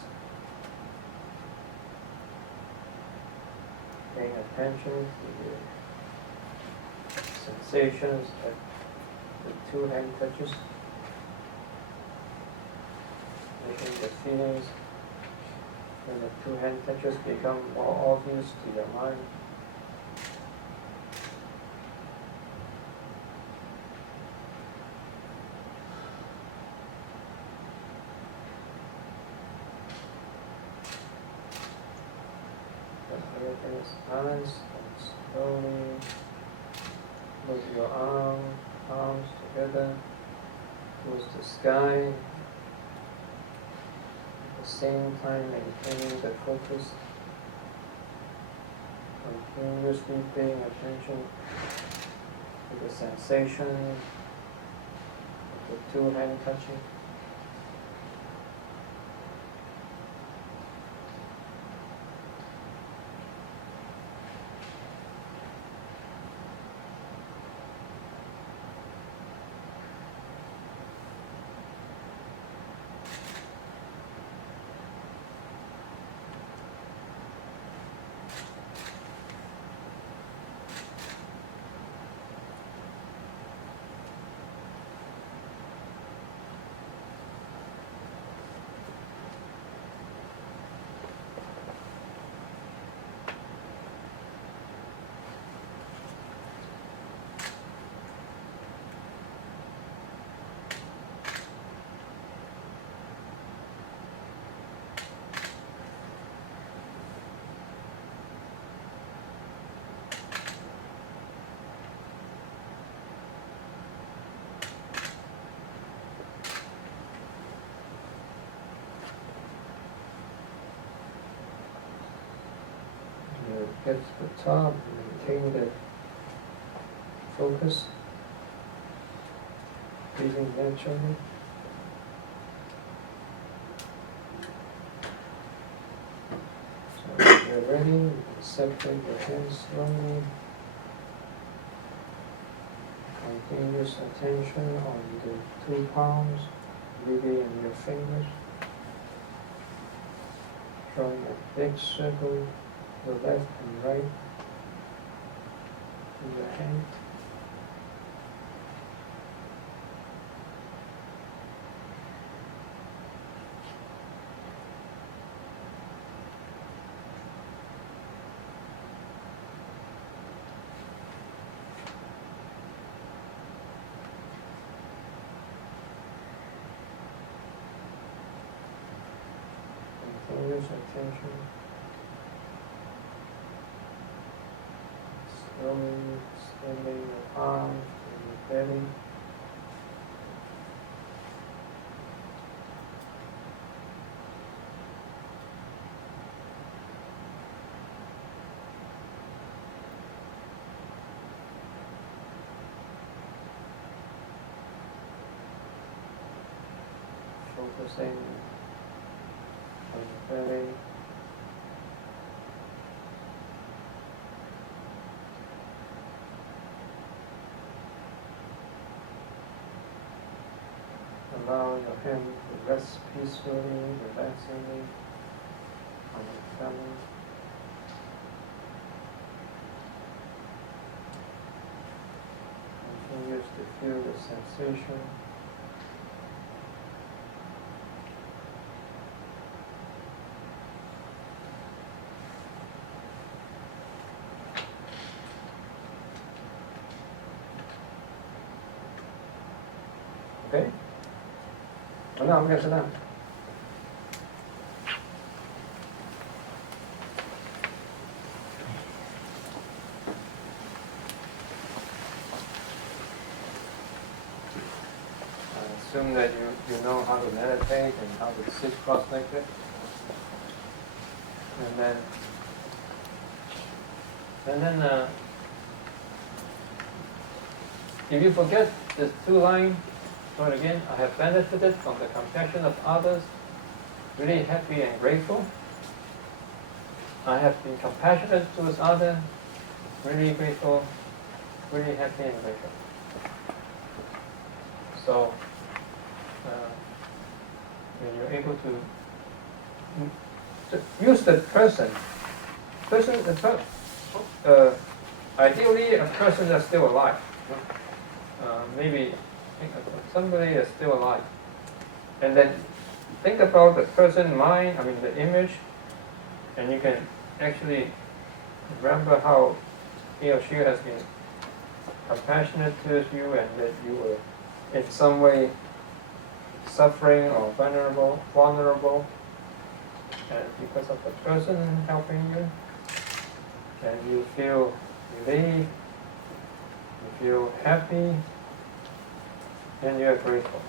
Paying attention to the sensations that the two hand touches. Making the feelings when the two hand touches become more obvious to your mind. Everything is nice and slowly move your arms together towards the sky. At the same time maintaining the focus, continuously paying attention to the sensation of the two hands touching. Get to the top, maintain the focus, breathing naturally. you're ready, you can separate your hands slowly. Continuous attention on the 2 palms, really in your fingers. Drawing a big circle to the left and right in your hand. Continuous attention. Slowly extending your arms and your belly. Focusing on the belly. Allow your hand to rest peacefully, relaxingly on your belly. Continue to feel the sensation. Okay? Oh, no, I'm going to sit down. I assume that you know how to meditate and how to sit cross-legged. And then if you forget this 2 lines, so again, I have benefited from the compassion of others, really happy and grateful. I have been compassionate towards others, really grateful, really happy and grateful. So, when you're able to use the person, ideally a person that's still alive. Maybe somebody is still alive. And then think about the person, mind, the image, and you can actually remember how he or she has been compassionate towards you and that you were in some way suffering or vulnerable, and because of the person helping you, and you feel relieved, you feel happy, and you are grateful.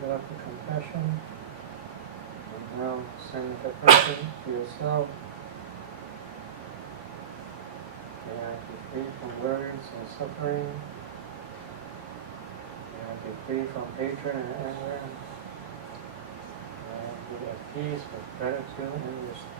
develop the compassion. And now send the person to yourself. May I be free from worries and suffering. May I be free from hatred and anger. May I be at peace with gratitude and wisdom.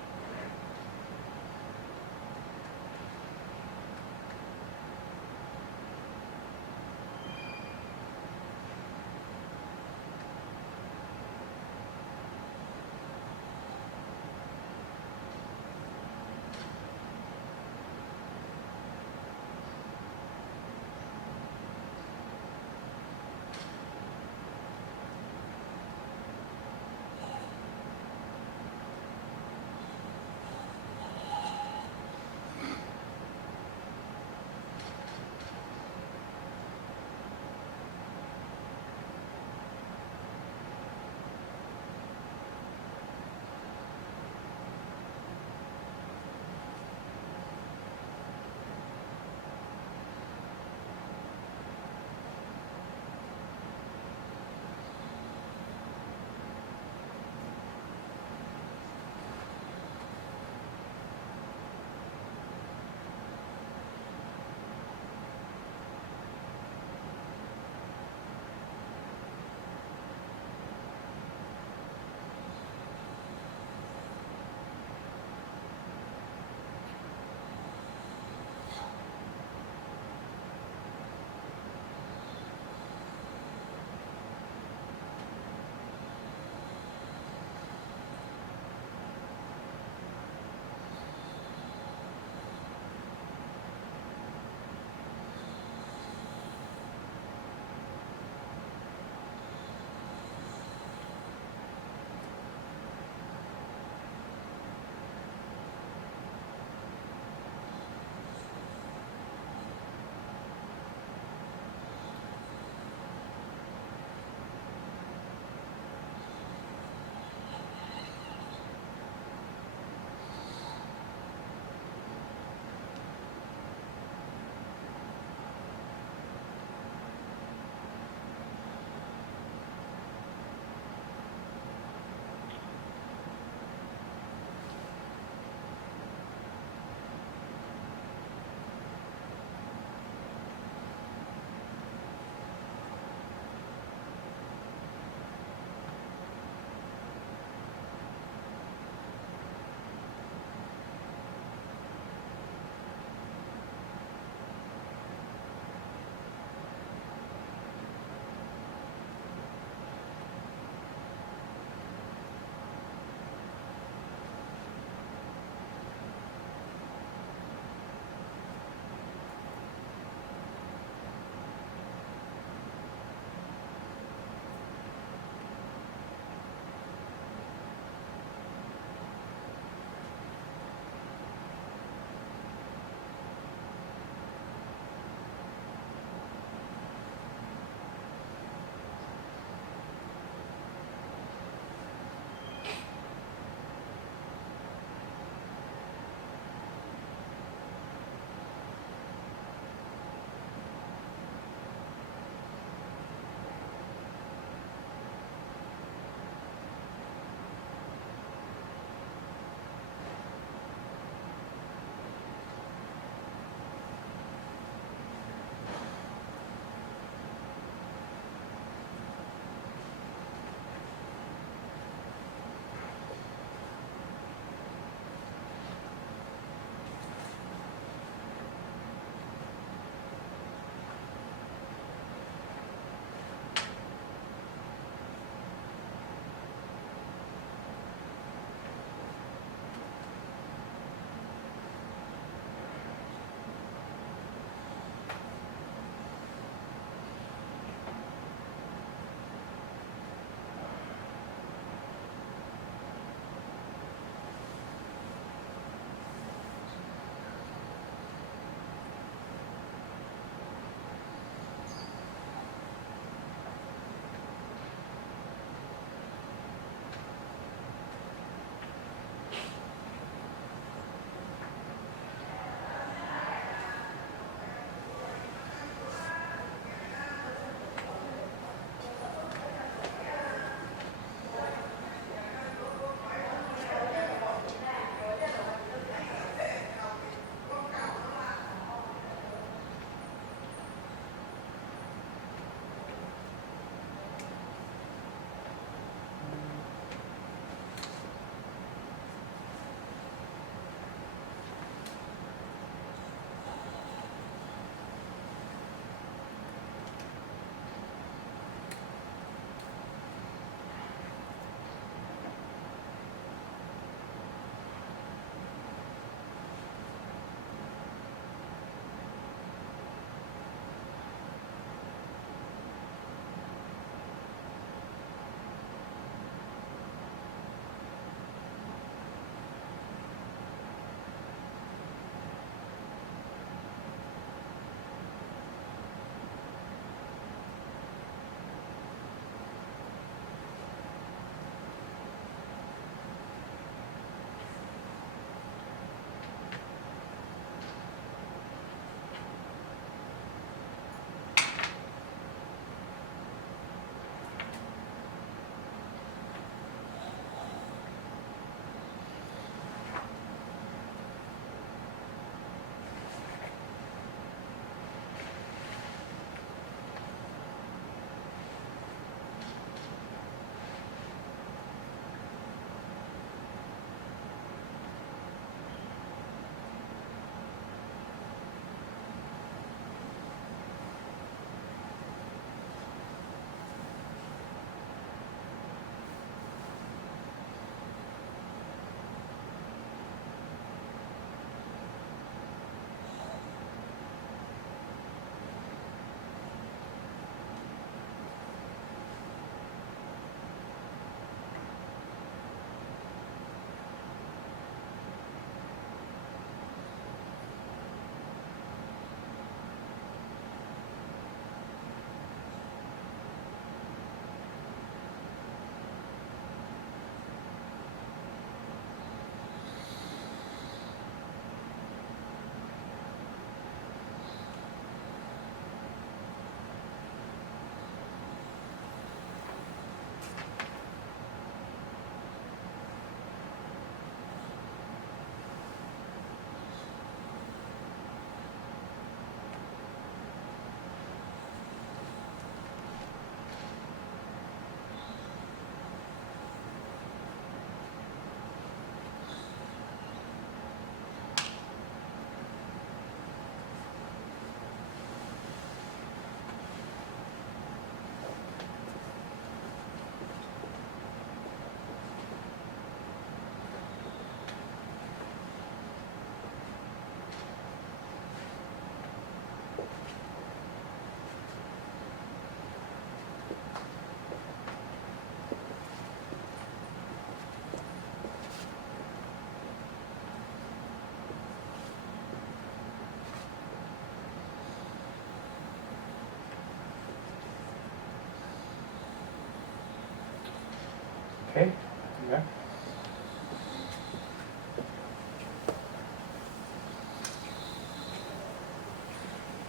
Okay?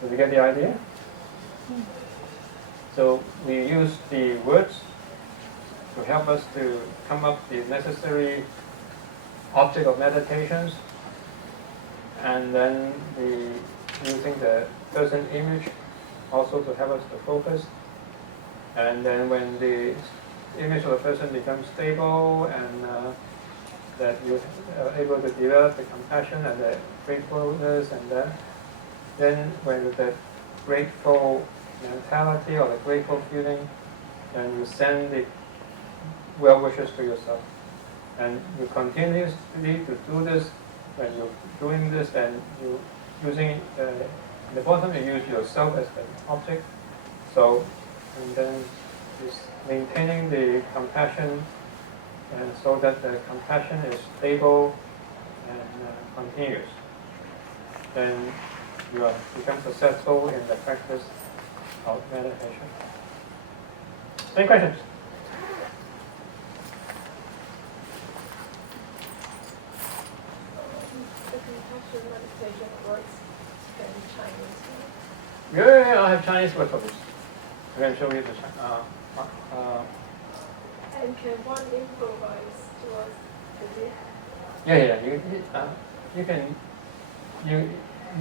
Did you get the idea? So we use the words to help us to come up with the necessary object of meditations, and then using the person image also to help us to focus. And then when the image of the person becomes stable and that you are able to develop the compassion and the gratefulness, and then when the grateful mentality or the grateful feeling, then you send the well wishes to yourself. And you continuously to do this. When you're doing this, then you using in the bottom you use yourself as the object. So, and then just maintaining the compassion, and so that the compassion is stable and continuous. Then you become successful in the practice of meditation. Any questions? Meditation works in Chinese. Yeah, I have Chinese word for this. I can show you the And can one improvise towards the you can.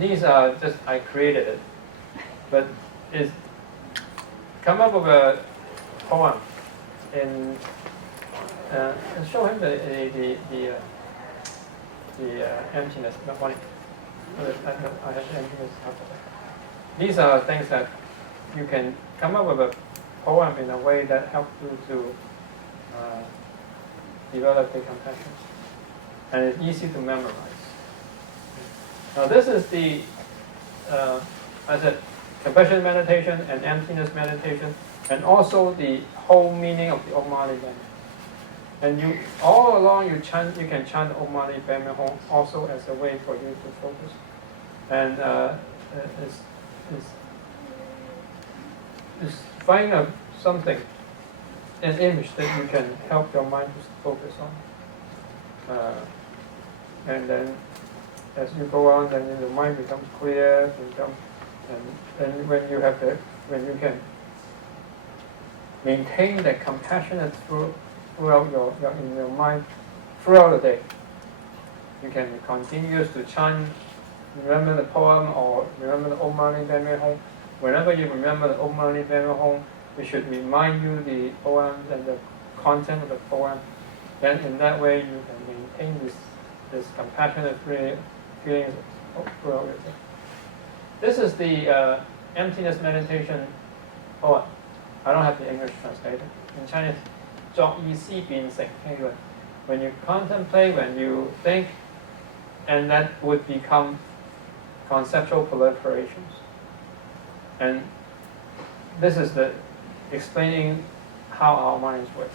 These are just I created it, but it's come up with a poem in. Show him the emptiness. Not one. I have emptiness. These are things that you can come up with a poem in a way that helps you to develop the compassion, and it's easy to memorize. Now this is the, I said, compassion meditation and emptiness meditation, and also the whole meaning of the Om Mani Padme. And you all along you can chant Om Mani Padme Hum also as a way for you to focus, and is find something, an image that you can help your mind to focus on, and then as you go on, then your mind becomes clear, and when you have when you can maintain that compassionate throughout in your mind throughout the day, you can continue to chant, remember the poem or remember the Om Mani Padme Hum. Whenever you remember the Om Mani Padme Hum, it should remind you the poems and the content of the poem. Then in that way you can maintain this compassionate feelings throughout your day. This is the emptiness meditation poem. I don't have the English translation. In Chinese, 作意思變成氣論. When you contemplate, when you think, and that would become conceptual proliferations. And this is the explaining how our minds work.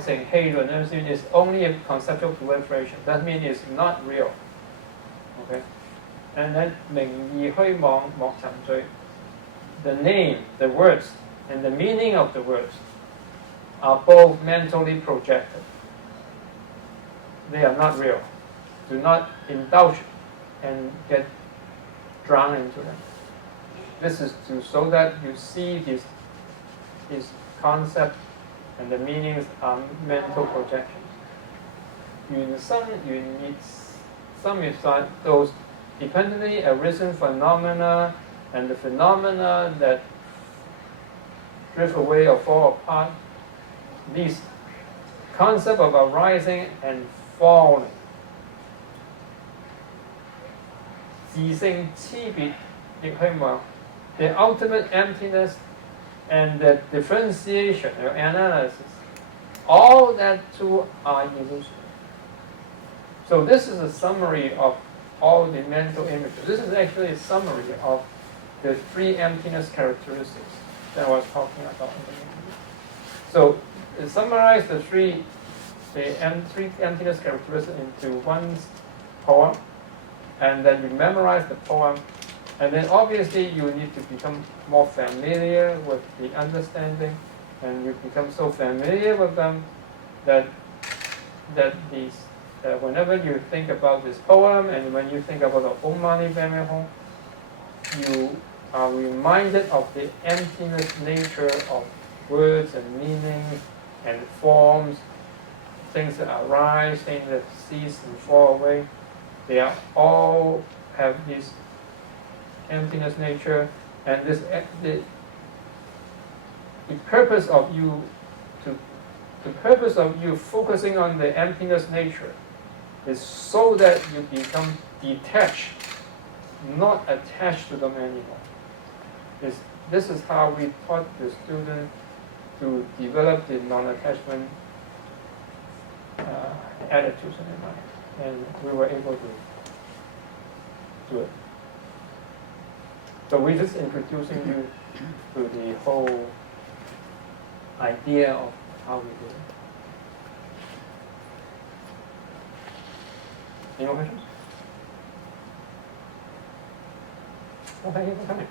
Saying hey is only a conceptual proliferation. That means it's not real. Okay? And then 名義虛妄莫尋罪. The name, the words, and the meaning of the words are both mentally projected. They are not real. Do not indulge and get drowned into them. This is so that you see these concepts and the meanings are mental projections. 緣生緣滅生滅法 those dependently arisen phenomena and the phenomena that drift away or fall apart. These concept of arising and falling. 自性差別亦虛妄. The ultimate emptiness and the differentiation or analysis, all that too are illusion. So this is a summary of all the mental images. This is actually a summary of the three emptiness characteristics that I was talking about. So summarize the three emptiness characteristics into one poem, and then you memorize the poem, and then obviously you need to become more familiar with the understanding, and you become so familiar with them that whenever you think about this poem and when you think about the Om Mani Padme Hum, you are reminded of the emptiness nature of words and meanings and forms, things that arise, things that cease and fall away. They are all have this emptiness nature, and the purpose of you focusing on the emptiness nature is so that you become detached, not attached to them anymore. This is how we taught the student to develop the non-attachment attitudes in their mind, and we were able to do it. So we're just introducing you to the whole idea of how we do it. Any more questions? Okay, thank you for coming.